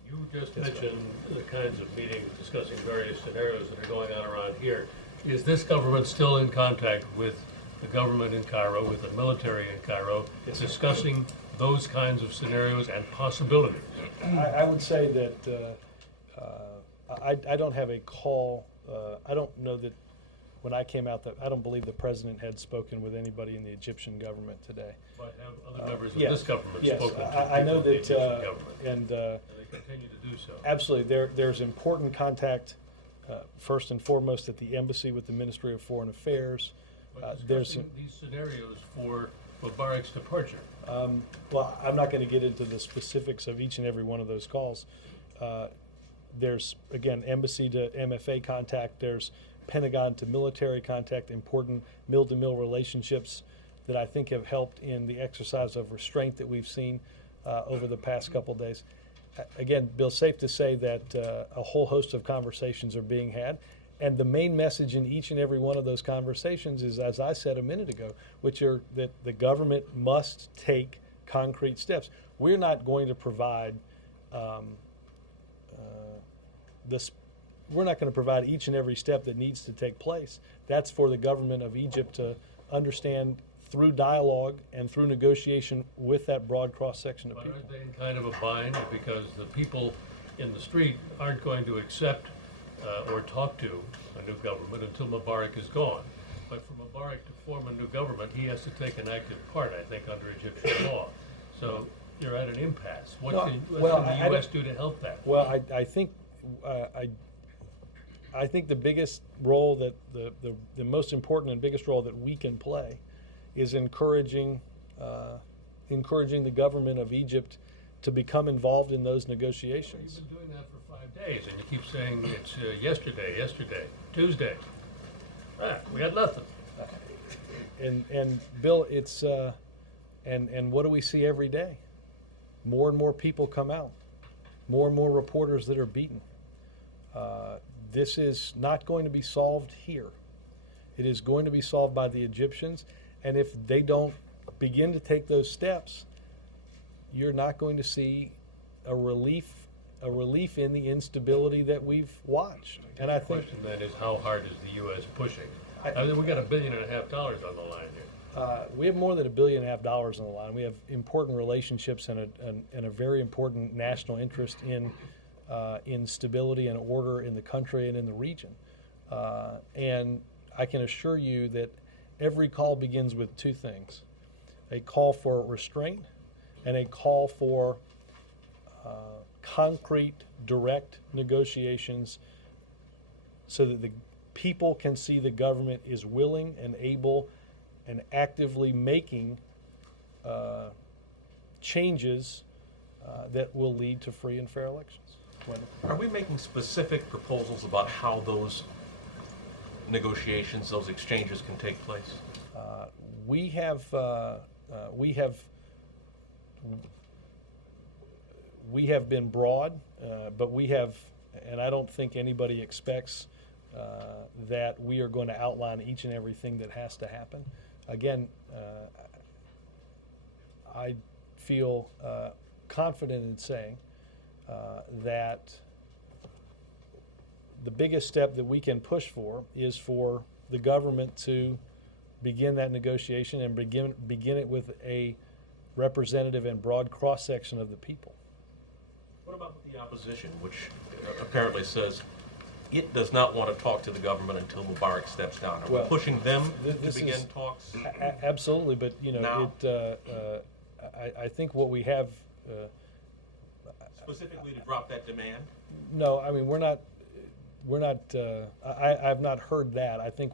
You just mentioned the kinds of meetings discussing various scenarios that are going on around here. Is this government still in contact with the government in Cairo, with the military in Cairo, discussing those kinds of scenarios and possibilities? I would say that I don't have a call. I don't know that when I came out, that I don't believe the president had spoken with anybody in the Egyptian government today. But have other members of yes, this government yes, spoken to I know people of the that, Egyptian government? and they continue to do so. absolutely, there's important contact, first and foremost at the embassy with the Ministry of Foreign Affairs. But There's discussing these scenarios for Mubarak's departure. well, I'm not going to get into the specifics of each and every one of those calls. There's, again, embassy to MFA contact. There's Pentagon to military contact, important mill-to-mill relationships that I think have helped in the exercise of restraint that we've seen over the past couple of days. Again, Bill, safe to say that a whole host of conversations are being had. And the main message in each and every one of those conversations is, as I said a minute ago, which are that the government must take concrete steps. We're not going to provide we're not going to provide each and every step that needs to take place. That's for the government of Egypt to understand through dialogue and through negotiation with that broad cross-section of But people. aren't they in kind of a bind because the people in the street aren't going to accept or talk to a new government until Mubarak is gone? But for Mubarak to form a new government, he has to take an active part, I think, under Egyptian law. So you're at an impasse. What No, can well, the I U.S. don't- do to help that? Well, I think I think the biggest role that the most important and biggest role that we can play is encouraging the government of Egypt to become involved in those negotiations. You've been doing that for 5 days, and you keep saying it's yesterday, Tuesday. We got nothing. And Bill, it's and what do we see every day? More and more people come out, more and more reporters that are beaten. This is not going to be solved here. It is going to be solved by the Egyptians, and if they don't begin to take those steps, you're not going to see a relief in the instability that we've watched. And I The think question then is, how hard is the U.S. pushing? I mean, we got $1.5 billion on the line here. we have more than $1.5 billion on the line. We have important relationships and a very important national interest in stability and order in the country and in the region. And I can assure you that every call begins with two things: a call for restraint and a call for concrete, direct negotiations so that the people can see the government is willing and able and actively making changes that will lead to free and fair elections. Are we making specific proposals about how those negotiations, those exchanges can take place? We have been broad, but we have, and I don't think anybody expects that we are going to outline each and everything that has to happen. Again, I feel confident in saying that the biggest step that we can push for is for the government to begin that negotiation and begin it with a representative and broad cross-section of the people. What about with the opposition, which apparently says it does not want to talk to the government until Mubarak steps down. Are we Well, pushing them to this begin is- talks? Absolutely, but Now? I think what we have. Specifically to drop that demand? No, I mean, we're not, I've not heard that. I think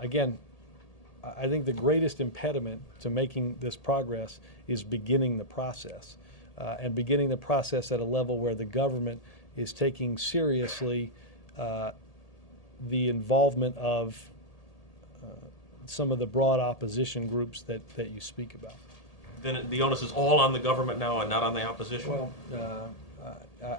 again, I think the greatest impediment to making this progress is beginning the process. And beginning the process at a level where the government is taking seriously the involvement of some of the broad opposition groups that you speak about. Then the onus is all on the government now and not on the opposition? Well,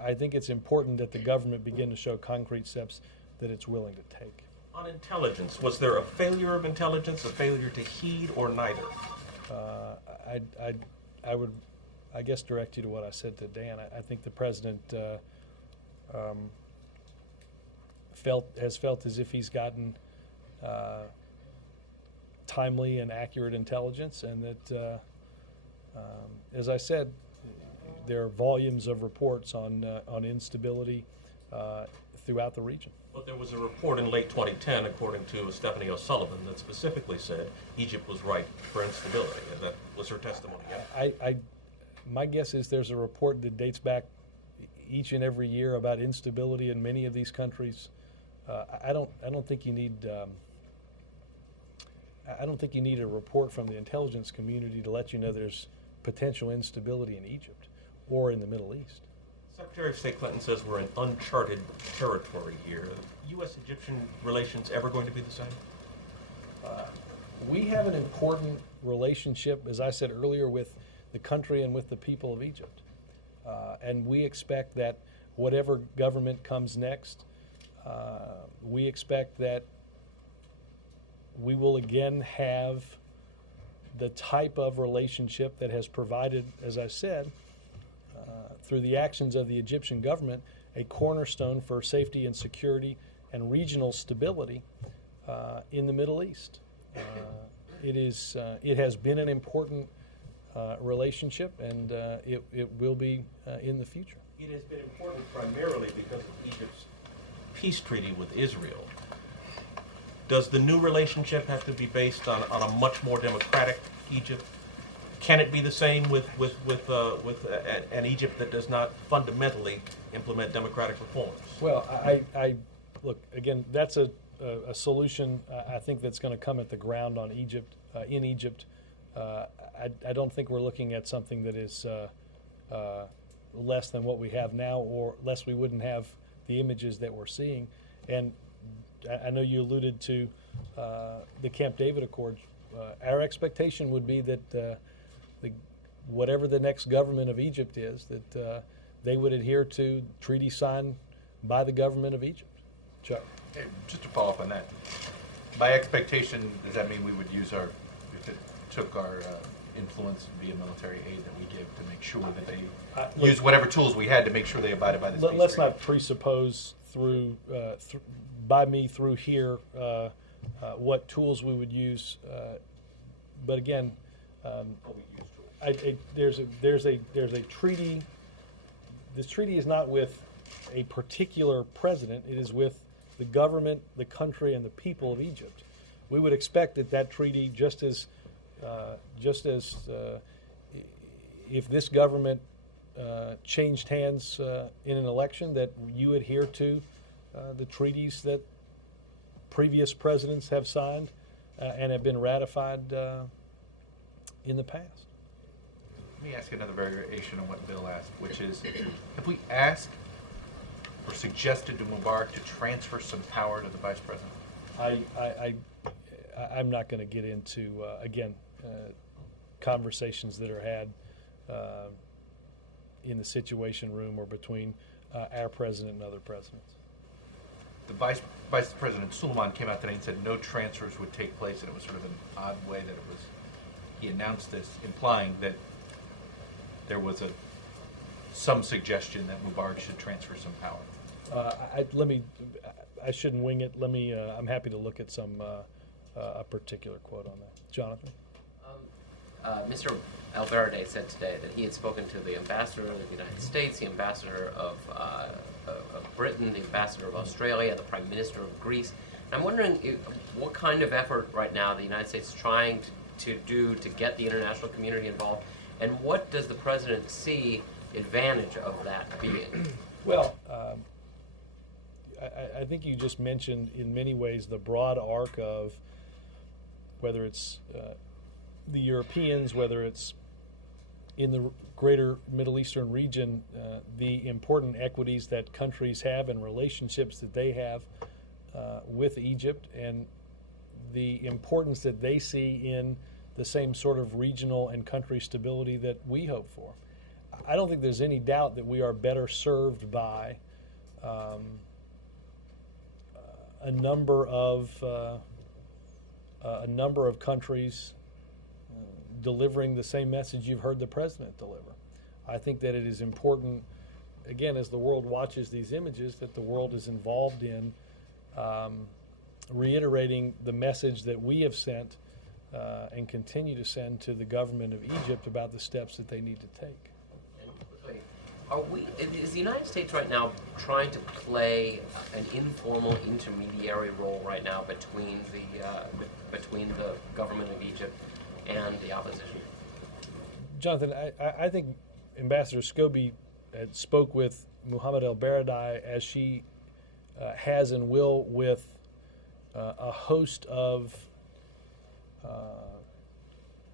I think it's important that the government begin to show concrete steps that it's willing to take. On intelligence, was there a failure of intelligence, a failure to heed, or neither? I would, I guess, direct you to what I said to Dan. I think the president has felt as if he's gotten timely and accurate intelligence, and that, as I said, there are volumes of reports on instability throughout the region. But there was a report in late 2010, according to Stephanie O'Sullivan, that specifically said Egypt was ripe for instability. And that was her testimony. Yeah? My guess is there's a report that dates back each and every year about instability in many of these countries. I don't think you need. I don't think you need a report from the intelligence community to let you know there's potential instability in Egypt or in the Middle East. Secretary of State Clinton says we're in uncharted territory here. U.S.-Egyptian relations ever going to be the same? We have an important relationship, as I said earlier, with the country and with the people of Egypt. And we expect that whatever government comes next, we expect that we will again have the type of relationship that has provided, as I said, through the actions of the Egyptian government, a cornerstone for safety and security and regional stability in the Middle East. It has been an important relationship, and it will be in the future. It has been important primarily because of Egypt's peace treaty with Israel. Does the new relationship have to be based on a much more democratic Egypt? Can it be the same with an Egypt that does not fundamentally implement democratic reforms? Well, I look, again, that's a solution I think that's going to come at the ground on Egypt, in Egypt. I don't think we're looking at something that is less than what we have now, or less we wouldn't have the images that we're seeing. And I know you alluded to the Camp David Accords. Our expectation would be that whatever the next government of Egypt is, that they would adhere to treaties signed by the government of Egypt. Chuck? Hey, just to follow up on that, by expectation, does that mean we would use if it took our influence via military aid that we give to make sure that they use whatever tools we had to make sure they abided by this peace Let's treaty? not presuppose by me through here what tools we would use, but again, there's a treaty. This treaty is not with a particular president. It is with the government, the country, and the people of Egypt. We would expect that treaty, just as if this government changed hands in an election, that you adhere to the treaties that previous presidents have signed and have been ratified in the past. Let me ask another variation on what Bill asked, which is, have we asked or suggested to Mubarak to transfer some power to the vice president? I'm not going to get into, again, conversations that are had in the Situation Room or between our president and other presidents. The Vice President Suleiman came out today and said no transfers would take place, and it was sort of an odd way that he announced this, implying that there was some suggestion that Mubarak should transfer some power. I shouldn't wing it. I'm happy to look at a particular quote on that. Jonathan? Mr. Alverde said today that he had spoken to the ambassador of the United States, the ambassador of of Britain, the ambassador of Australia, the prime minister of Greece. And I'm wondering what kind of effort right now the United States is trying to do to get the international community involved, and what does the president see advantage of that being? Well, I think you just mentioned in many ways the broad arc of whether it's the Europeans, whether it's in the greater Middle Eastern region, the important equities that countries have and relationships that they have with Egypt, and the importance that they see in the same sort of regional and country stability that we hope for. I don't think there's any doubt that we are better served by a number of countries delivering the same message you've heard the president deliver. I think that it is important, again, as the world watches these images, that the world is involved in reiterating the message that we have sent and continue to send to the government of Egypt about the steps that they need to take. Is the United States right now trying to play an informal intermediary role right now between the government of Egypt and the opposition? Jonathan, I think Ambassador Scobie spoke with Mohammed El-Baradei, as she has and will with a host of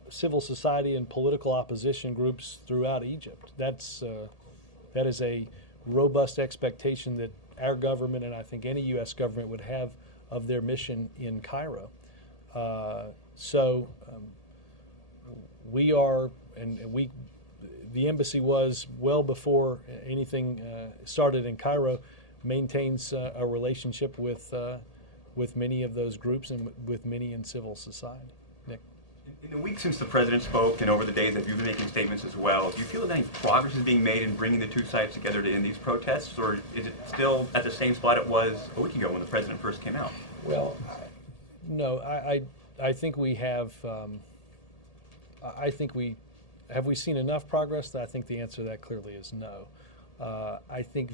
civil society and political opposition groups throughout Egypt. That is a robust expectation that our government, and I think any U.S. government, would have of their mission in Cairo. We are, and the embassy was, well before anything started in Cairo, maintains a relationship with many of those groups and with many in civil society. Nick? In the week since the president spoke and over the days that you've been making statements as well, do you feel that any progress is being made in bringing the two sides together to end these protests, or is it still at the same spot it was a week ago when the president first came out? Well, no, I think we have. Have we seen enough progress? I think the answer to that clearly is no. I think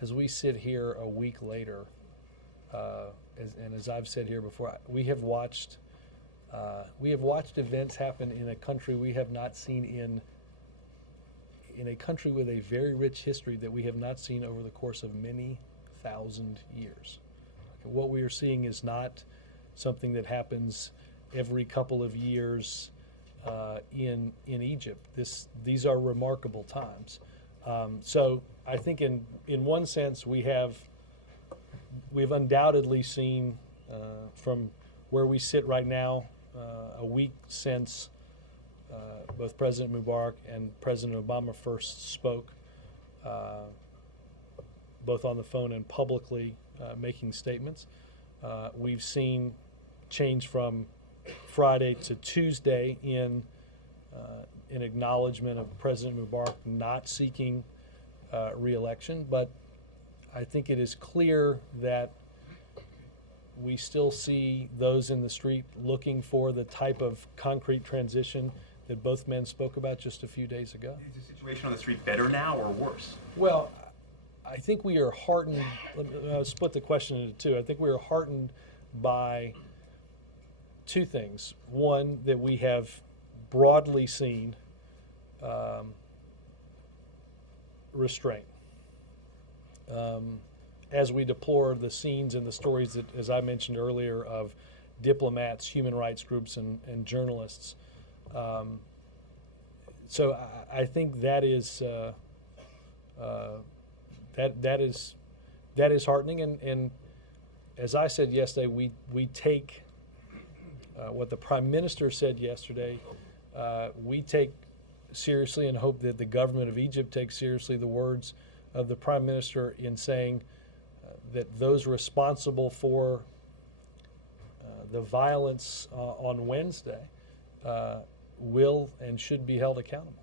as we sit here a week later, as I've said here before, we have watched events happen in a country we have not seen in a country with a very rich history that we have not seen over the course of many thousand years. What we are seeing is not something that happens every couple of years in Egypt. These are remarkable times. So I think in one sense we've undoubtedly seen from where we sit right now, a week since both President Mubarak and President Obama first spoke, both on the phone and publicly making statements. We've seen change from Friday to Tuesday in acknowledgement of President Mubarak not seeking re-election, but I think it is clear that we still see those in the street looking for the type of concrete transition that both men spoke about just a few days ago. Is the situation on the street better now or worse? Well, I think we are heartened. I'll split the question into two. I think we are heartened by two things. One, that we have broadly seen restraint. As we deplore the scenes and the stories that, as I mentioned earlier, of diplomats, human rights groups, and journalists. So I think that is that is heartening. And as I said yesterday, we take what the Prime Minister said yesterday. We take seriously and hope that the government of Egypt takes seriously the words of the Prime Minister in saying that those responsible for the violence on Wednesday will and should be held accountable.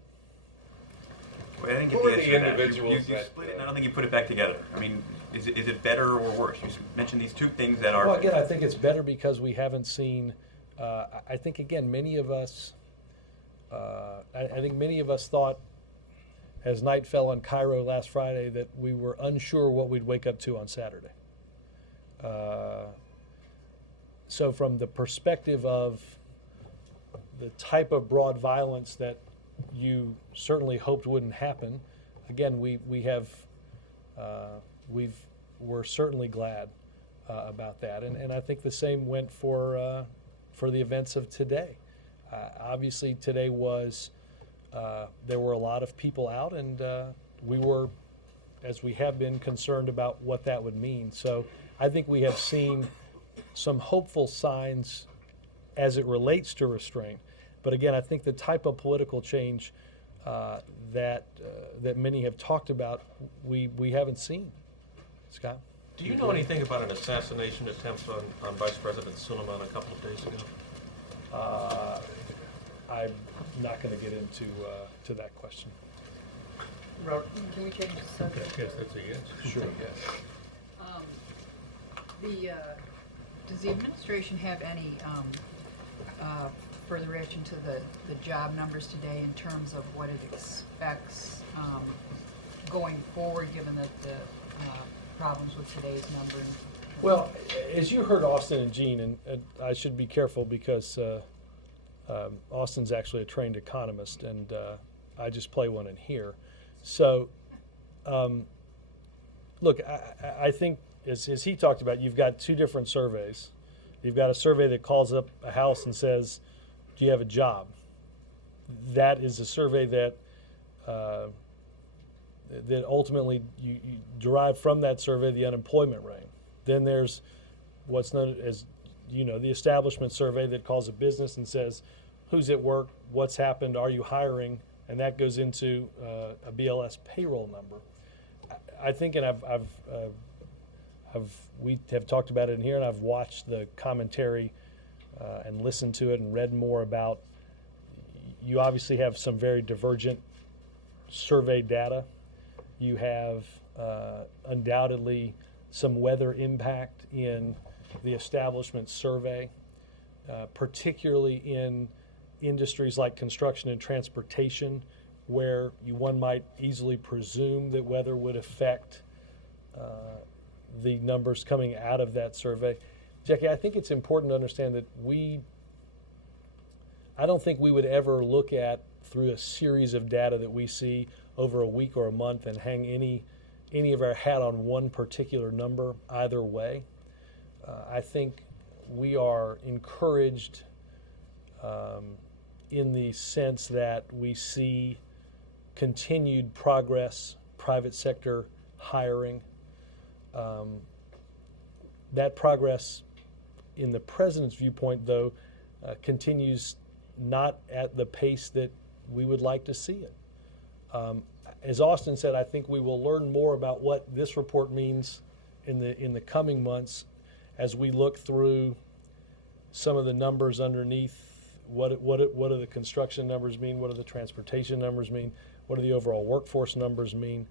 Well, I didn't get the answer to that. You split it, and I don't think you put it back together. I mean, is it better or worse? You mentioned these two things that are... Well, again, I think it's better because we haven't seen... I think, again, many of us... I think many of us thought as night fell on Cairo last Friday, that we were unsure what we'd wake up to on Saturday. So from the perspective of the type of broad violence that you certainly hoped wouldn't happen, again, we're certainly glad about that, and I think the same went for the events of today. Obviously, today was there were a lot of people out, and we were, as we have been, concerned about what that would mean. So I think we have seen some hopeful signs as it relates to restraint. But again, I think the type of political change that many have talked about, we haven't seen. Scott? Do you know anything about an assassination attempt on Vice President Suleiman a couple of days ago? I'm not going to get into to that question. Robert, can we change the subject? Yes, that's a yes. Sure. Does the administration have any further reaction to the job numbers today in terms of what it expects going forward, given that the problems with today's number? Well, as you heard Austin and Gene, and I should be careful because Austin's actually a trained economist, and I just play one in here. So, look, I think as he talked about, you've got two different surveys. You've got a survey that calls up a house and says, do you have a job? That is a survey that that ultimately you derive from that survey the unemployment rate. Then there's what's known as, the establishment survey that calls a business and says, who's at work, what's happened, are you hiring? And that goes into a BLS payroll number. I think, and we have talked about it in here, and I've watched the commentary and listened to it and read more about. You obviously have some very divergent survey data. You have undoubtedly some weather impact in the establishment survey, particularly in industries like construction and transportation, where one might easily presume that weather would affect the numbers coming out of that survey. Jackie, I think it's important to understand that I don't think we would ever look at through a series of data that we see over a week or a month and hang any of our hat on one particular number either way. I think we are encouraged in the sense that we see continued progress, private sector hiring. That progress, in the president's viewpoint, though, continues not at the pace that we would like to see it. As Austin said, I think we will learn more about what this report means in the coming months as we look through some of the numbers underneath. What do the construction numbers mean? What do the transportation numbers mean? What do the overall workforce numbers mean?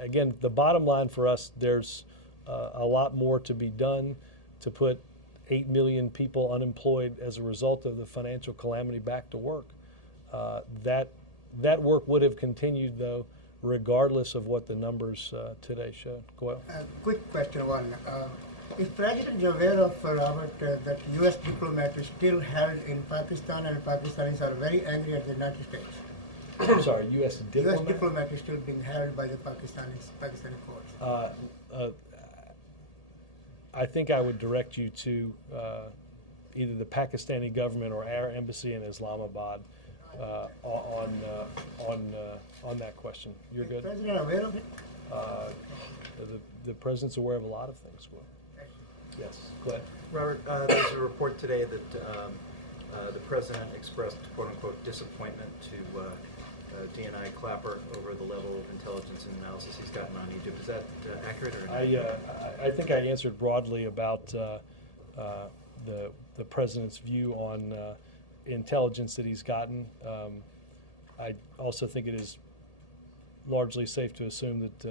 Again, the bottom line for us, there's a lot more to be done to put 8 million people unemployed as a result of the financial calamity back to work. That work would have continued, though, regardless of what the numbers today showed. Go ahead. Quick question one. Is President aware of, Robert, that U.S. diplomat is still held in Pakistan, and Pakistanis are very angry at the United States? I'm sorry, U.S. diplomat? U.S. diplomat is still being held by the Pakistani courts. I think I would direct you to either the Pakistani government or our embassy in Islamabad on that question. You're good? Is the President aware of it? The President's aware of a lot of things, Will. Yes, go ahead. Robert, there's a report today that the President expressed quote-unquote disappointment to DNI Clapper over the level of intelligence and analysis he's gotten on Egypt. Is that accurate or not? I think I answered broadly about the President's view on intelligence that he's gotten. I also think it is largely safe to assume that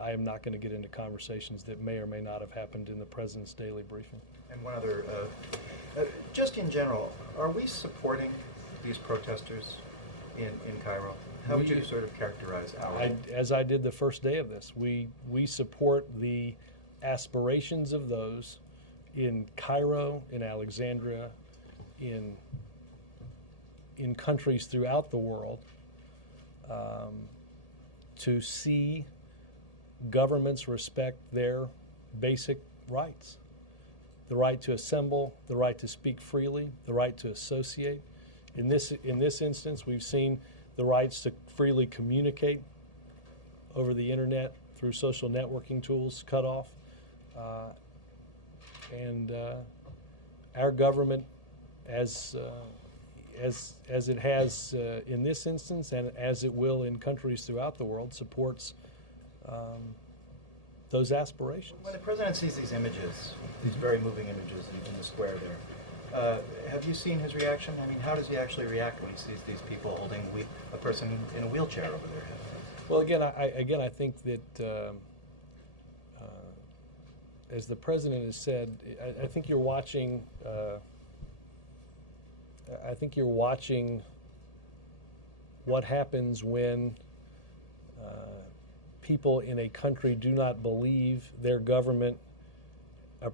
I am not going to get into conversations that may or may not have happened in the President's daily briefing. And one other, just in general, are we supporting these protesters in Cairo. How would you sort of characterize our? As I did the first day of this, we support the aspirations of those in Cairo, in Alexandria, in countries throughout the world, to see governments respect their basic rights. The right to assemble, the right to speak freely, the right to associate. In this instance, we've seen the rights to freely communicate over the internet through social networking tools cut off. And our government, as it has in this instance and as it will in countries throughout the world, supports those aspirations. When the president sees these images, these very moving images in the square there, have you seen his reaction? I mean, how does he actually react when he sees these people holding a person in a wheelchair over their head? Well, again, I think that as the president has said, I think you're watching. I think you're watching what happens when people in a country do not believe their government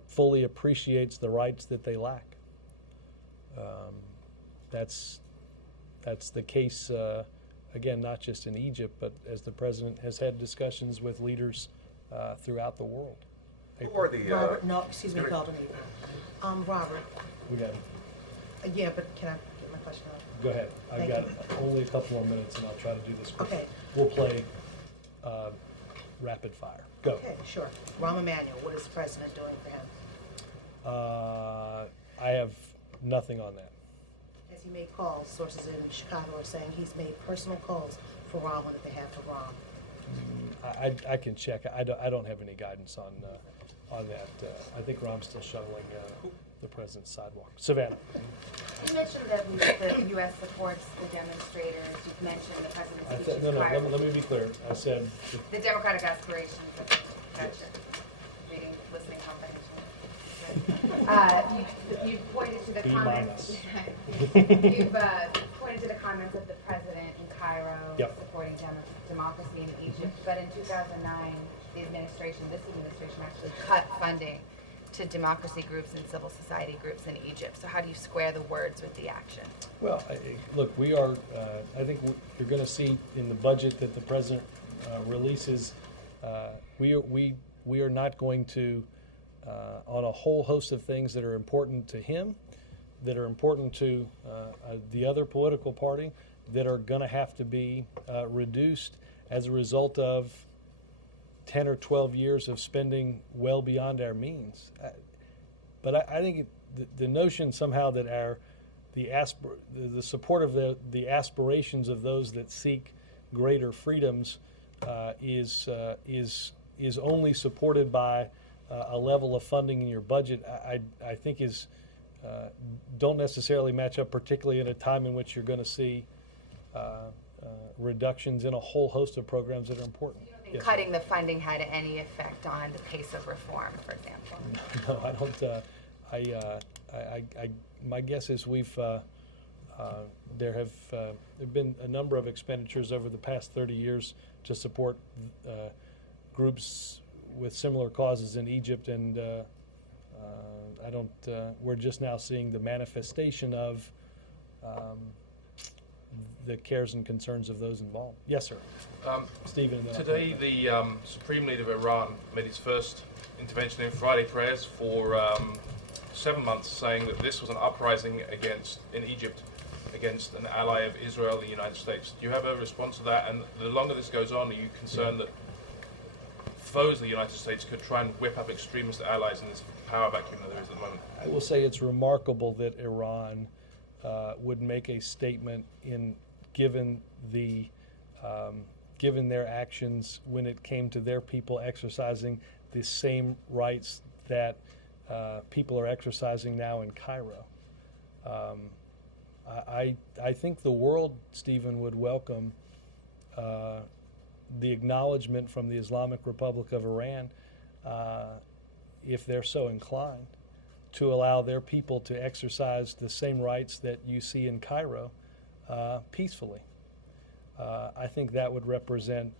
fully appreciates the rights that they lack. That's the case, again, not just in Egypt, but as the president has had discussions with leaders throughout the world. Robert, no, excuse me, called an April. Robert. We got it. Yeah, but can I get my question out? Go ahead. I've Thank got you. only a couple more minutes, and I'll try to do this quickly. Okay. We'll play rapid fire. Go. Okay, sure. Rahm Emanuel, what is the president doing for him? I have nothing on that. Has he made calls? Sources in Chicago are saying he's made personal calls for Rahm on behalf of Rahm. I can check. I don't have any guidance on that. I think Rahm's still shuttling the president's sidewalk. Savannah. You mentioned that the U.S. supports the demonstrators. You've mentioned the president's speech No, prior. let me be clear. I said The democratic aspirations of gotcha. Reading, listening comprehension. You pointed to the B comments. minus. You've pointed to the comments of the president in Cairo supporting democracy in Egypt. But in 2009, this administration actually cut funding to democracy groups and civil society groups in Egypt. So how do you square the words with the action? Well, look, we are. I think you're going to see in the budget that the president releases. We are not going to, on a whole host of things that are important to him, that are important to the other political party, that are going to have to be reduced as a result of 10 or 12 years of spending well beyond our means. But I think the notion somehow that the support of the aspirations of those that seek greater freedoms is only supported by a level of funding in your budget, I think don't necessarily match up, particularly in a time in which you're going to see reductions in a whole host of programs that are important. Yes. Cutting the funding had any effect on the pace of reform, for example? No, I don't. My guess is there have been a number of expenditures over the past 30 years to support groups with similar causes in Egypt, and I don't. We're just now seeing the manifestation of the cares and concerns of those involved. Yes, sir. Stephen. Today, the Supreme Leader of Iran made his first intervention in Friday prayers for 7 months, saying that this was an uprising in Egypt against an ally of Israel, the United States. Do you have a response to that? And the longer this goes on, are you concerned that foes of the United States could try and whip up extremist allies in this power vacuum that there is at the moment? I will say it's remarkable that Iran would make a statement given their actions when it came to their people exercising the same rights that people are exercising now in Cairo. I think the world, Stephen, would welcome the acknowledgement from the Islamic Republic of Iran, if they're so inclined, to allow their people to exercise the same rights that you see in Cairo peacefully. I think that would represent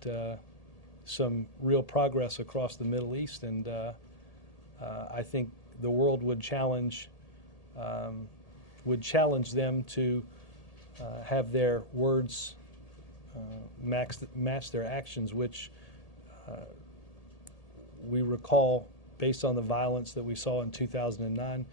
some real progress across the Middle East, and I think the world would challenge them to have their words match their actions, which we recall, based on the violence that we saw in 2009,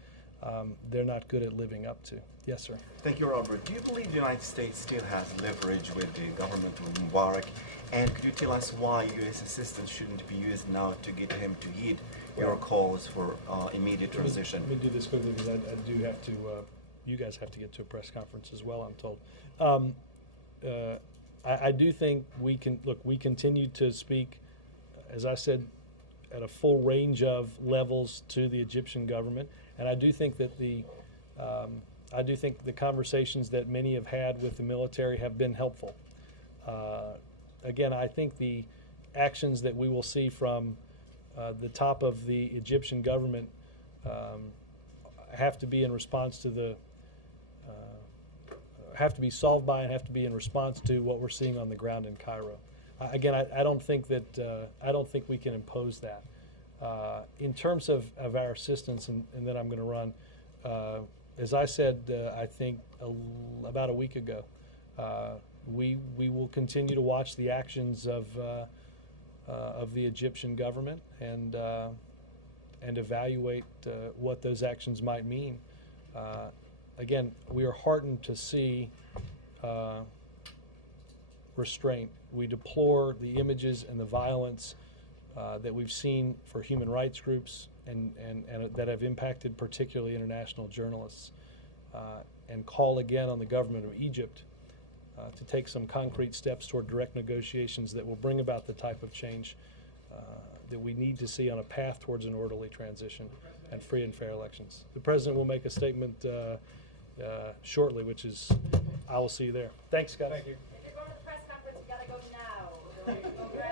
they're not good at living up to. Yes, sir. Thank you, Robert. Do you believe the United States still has leverage with the government of Mubarak? And could you tell us why U.S. assistance shouldn't be used now to get him to heed your calls for immediate transition? Let me do this quickly because I do have to, you guys have to get to a press conference as well, I'm told. I do think we continue to speak, as I said, at a full range of levels to the Egyptian government, and I do think that the conversations that many have had with the military have been helpful. Again, I think the actions that we will see from the top of the Egyptian government have to be in response to the have to be solved by and have to be in response to what we're seeing on the ground in Cairo. Again, I don't think we can impose that. In terms of our assistance, and then I'm going to run. As I said, I think about a week ago, we will continue to watch the actions of the Egyptian government and evaluate what those actions might mean. Again, we are heartened to see restraint. We deplore the images and the violence that we've seen for human rights groups and that have impacted particularly international journalists, and call again on the government of Egypt to take some concrete steps toward direct negotiations that will bring about the type of change that we need to see on a path towards an orderly transition and free and fair elections. The President will make a statement shortly, which is, I will see you there. Thanks, guys. If you're going to the press conference, you gotta go now.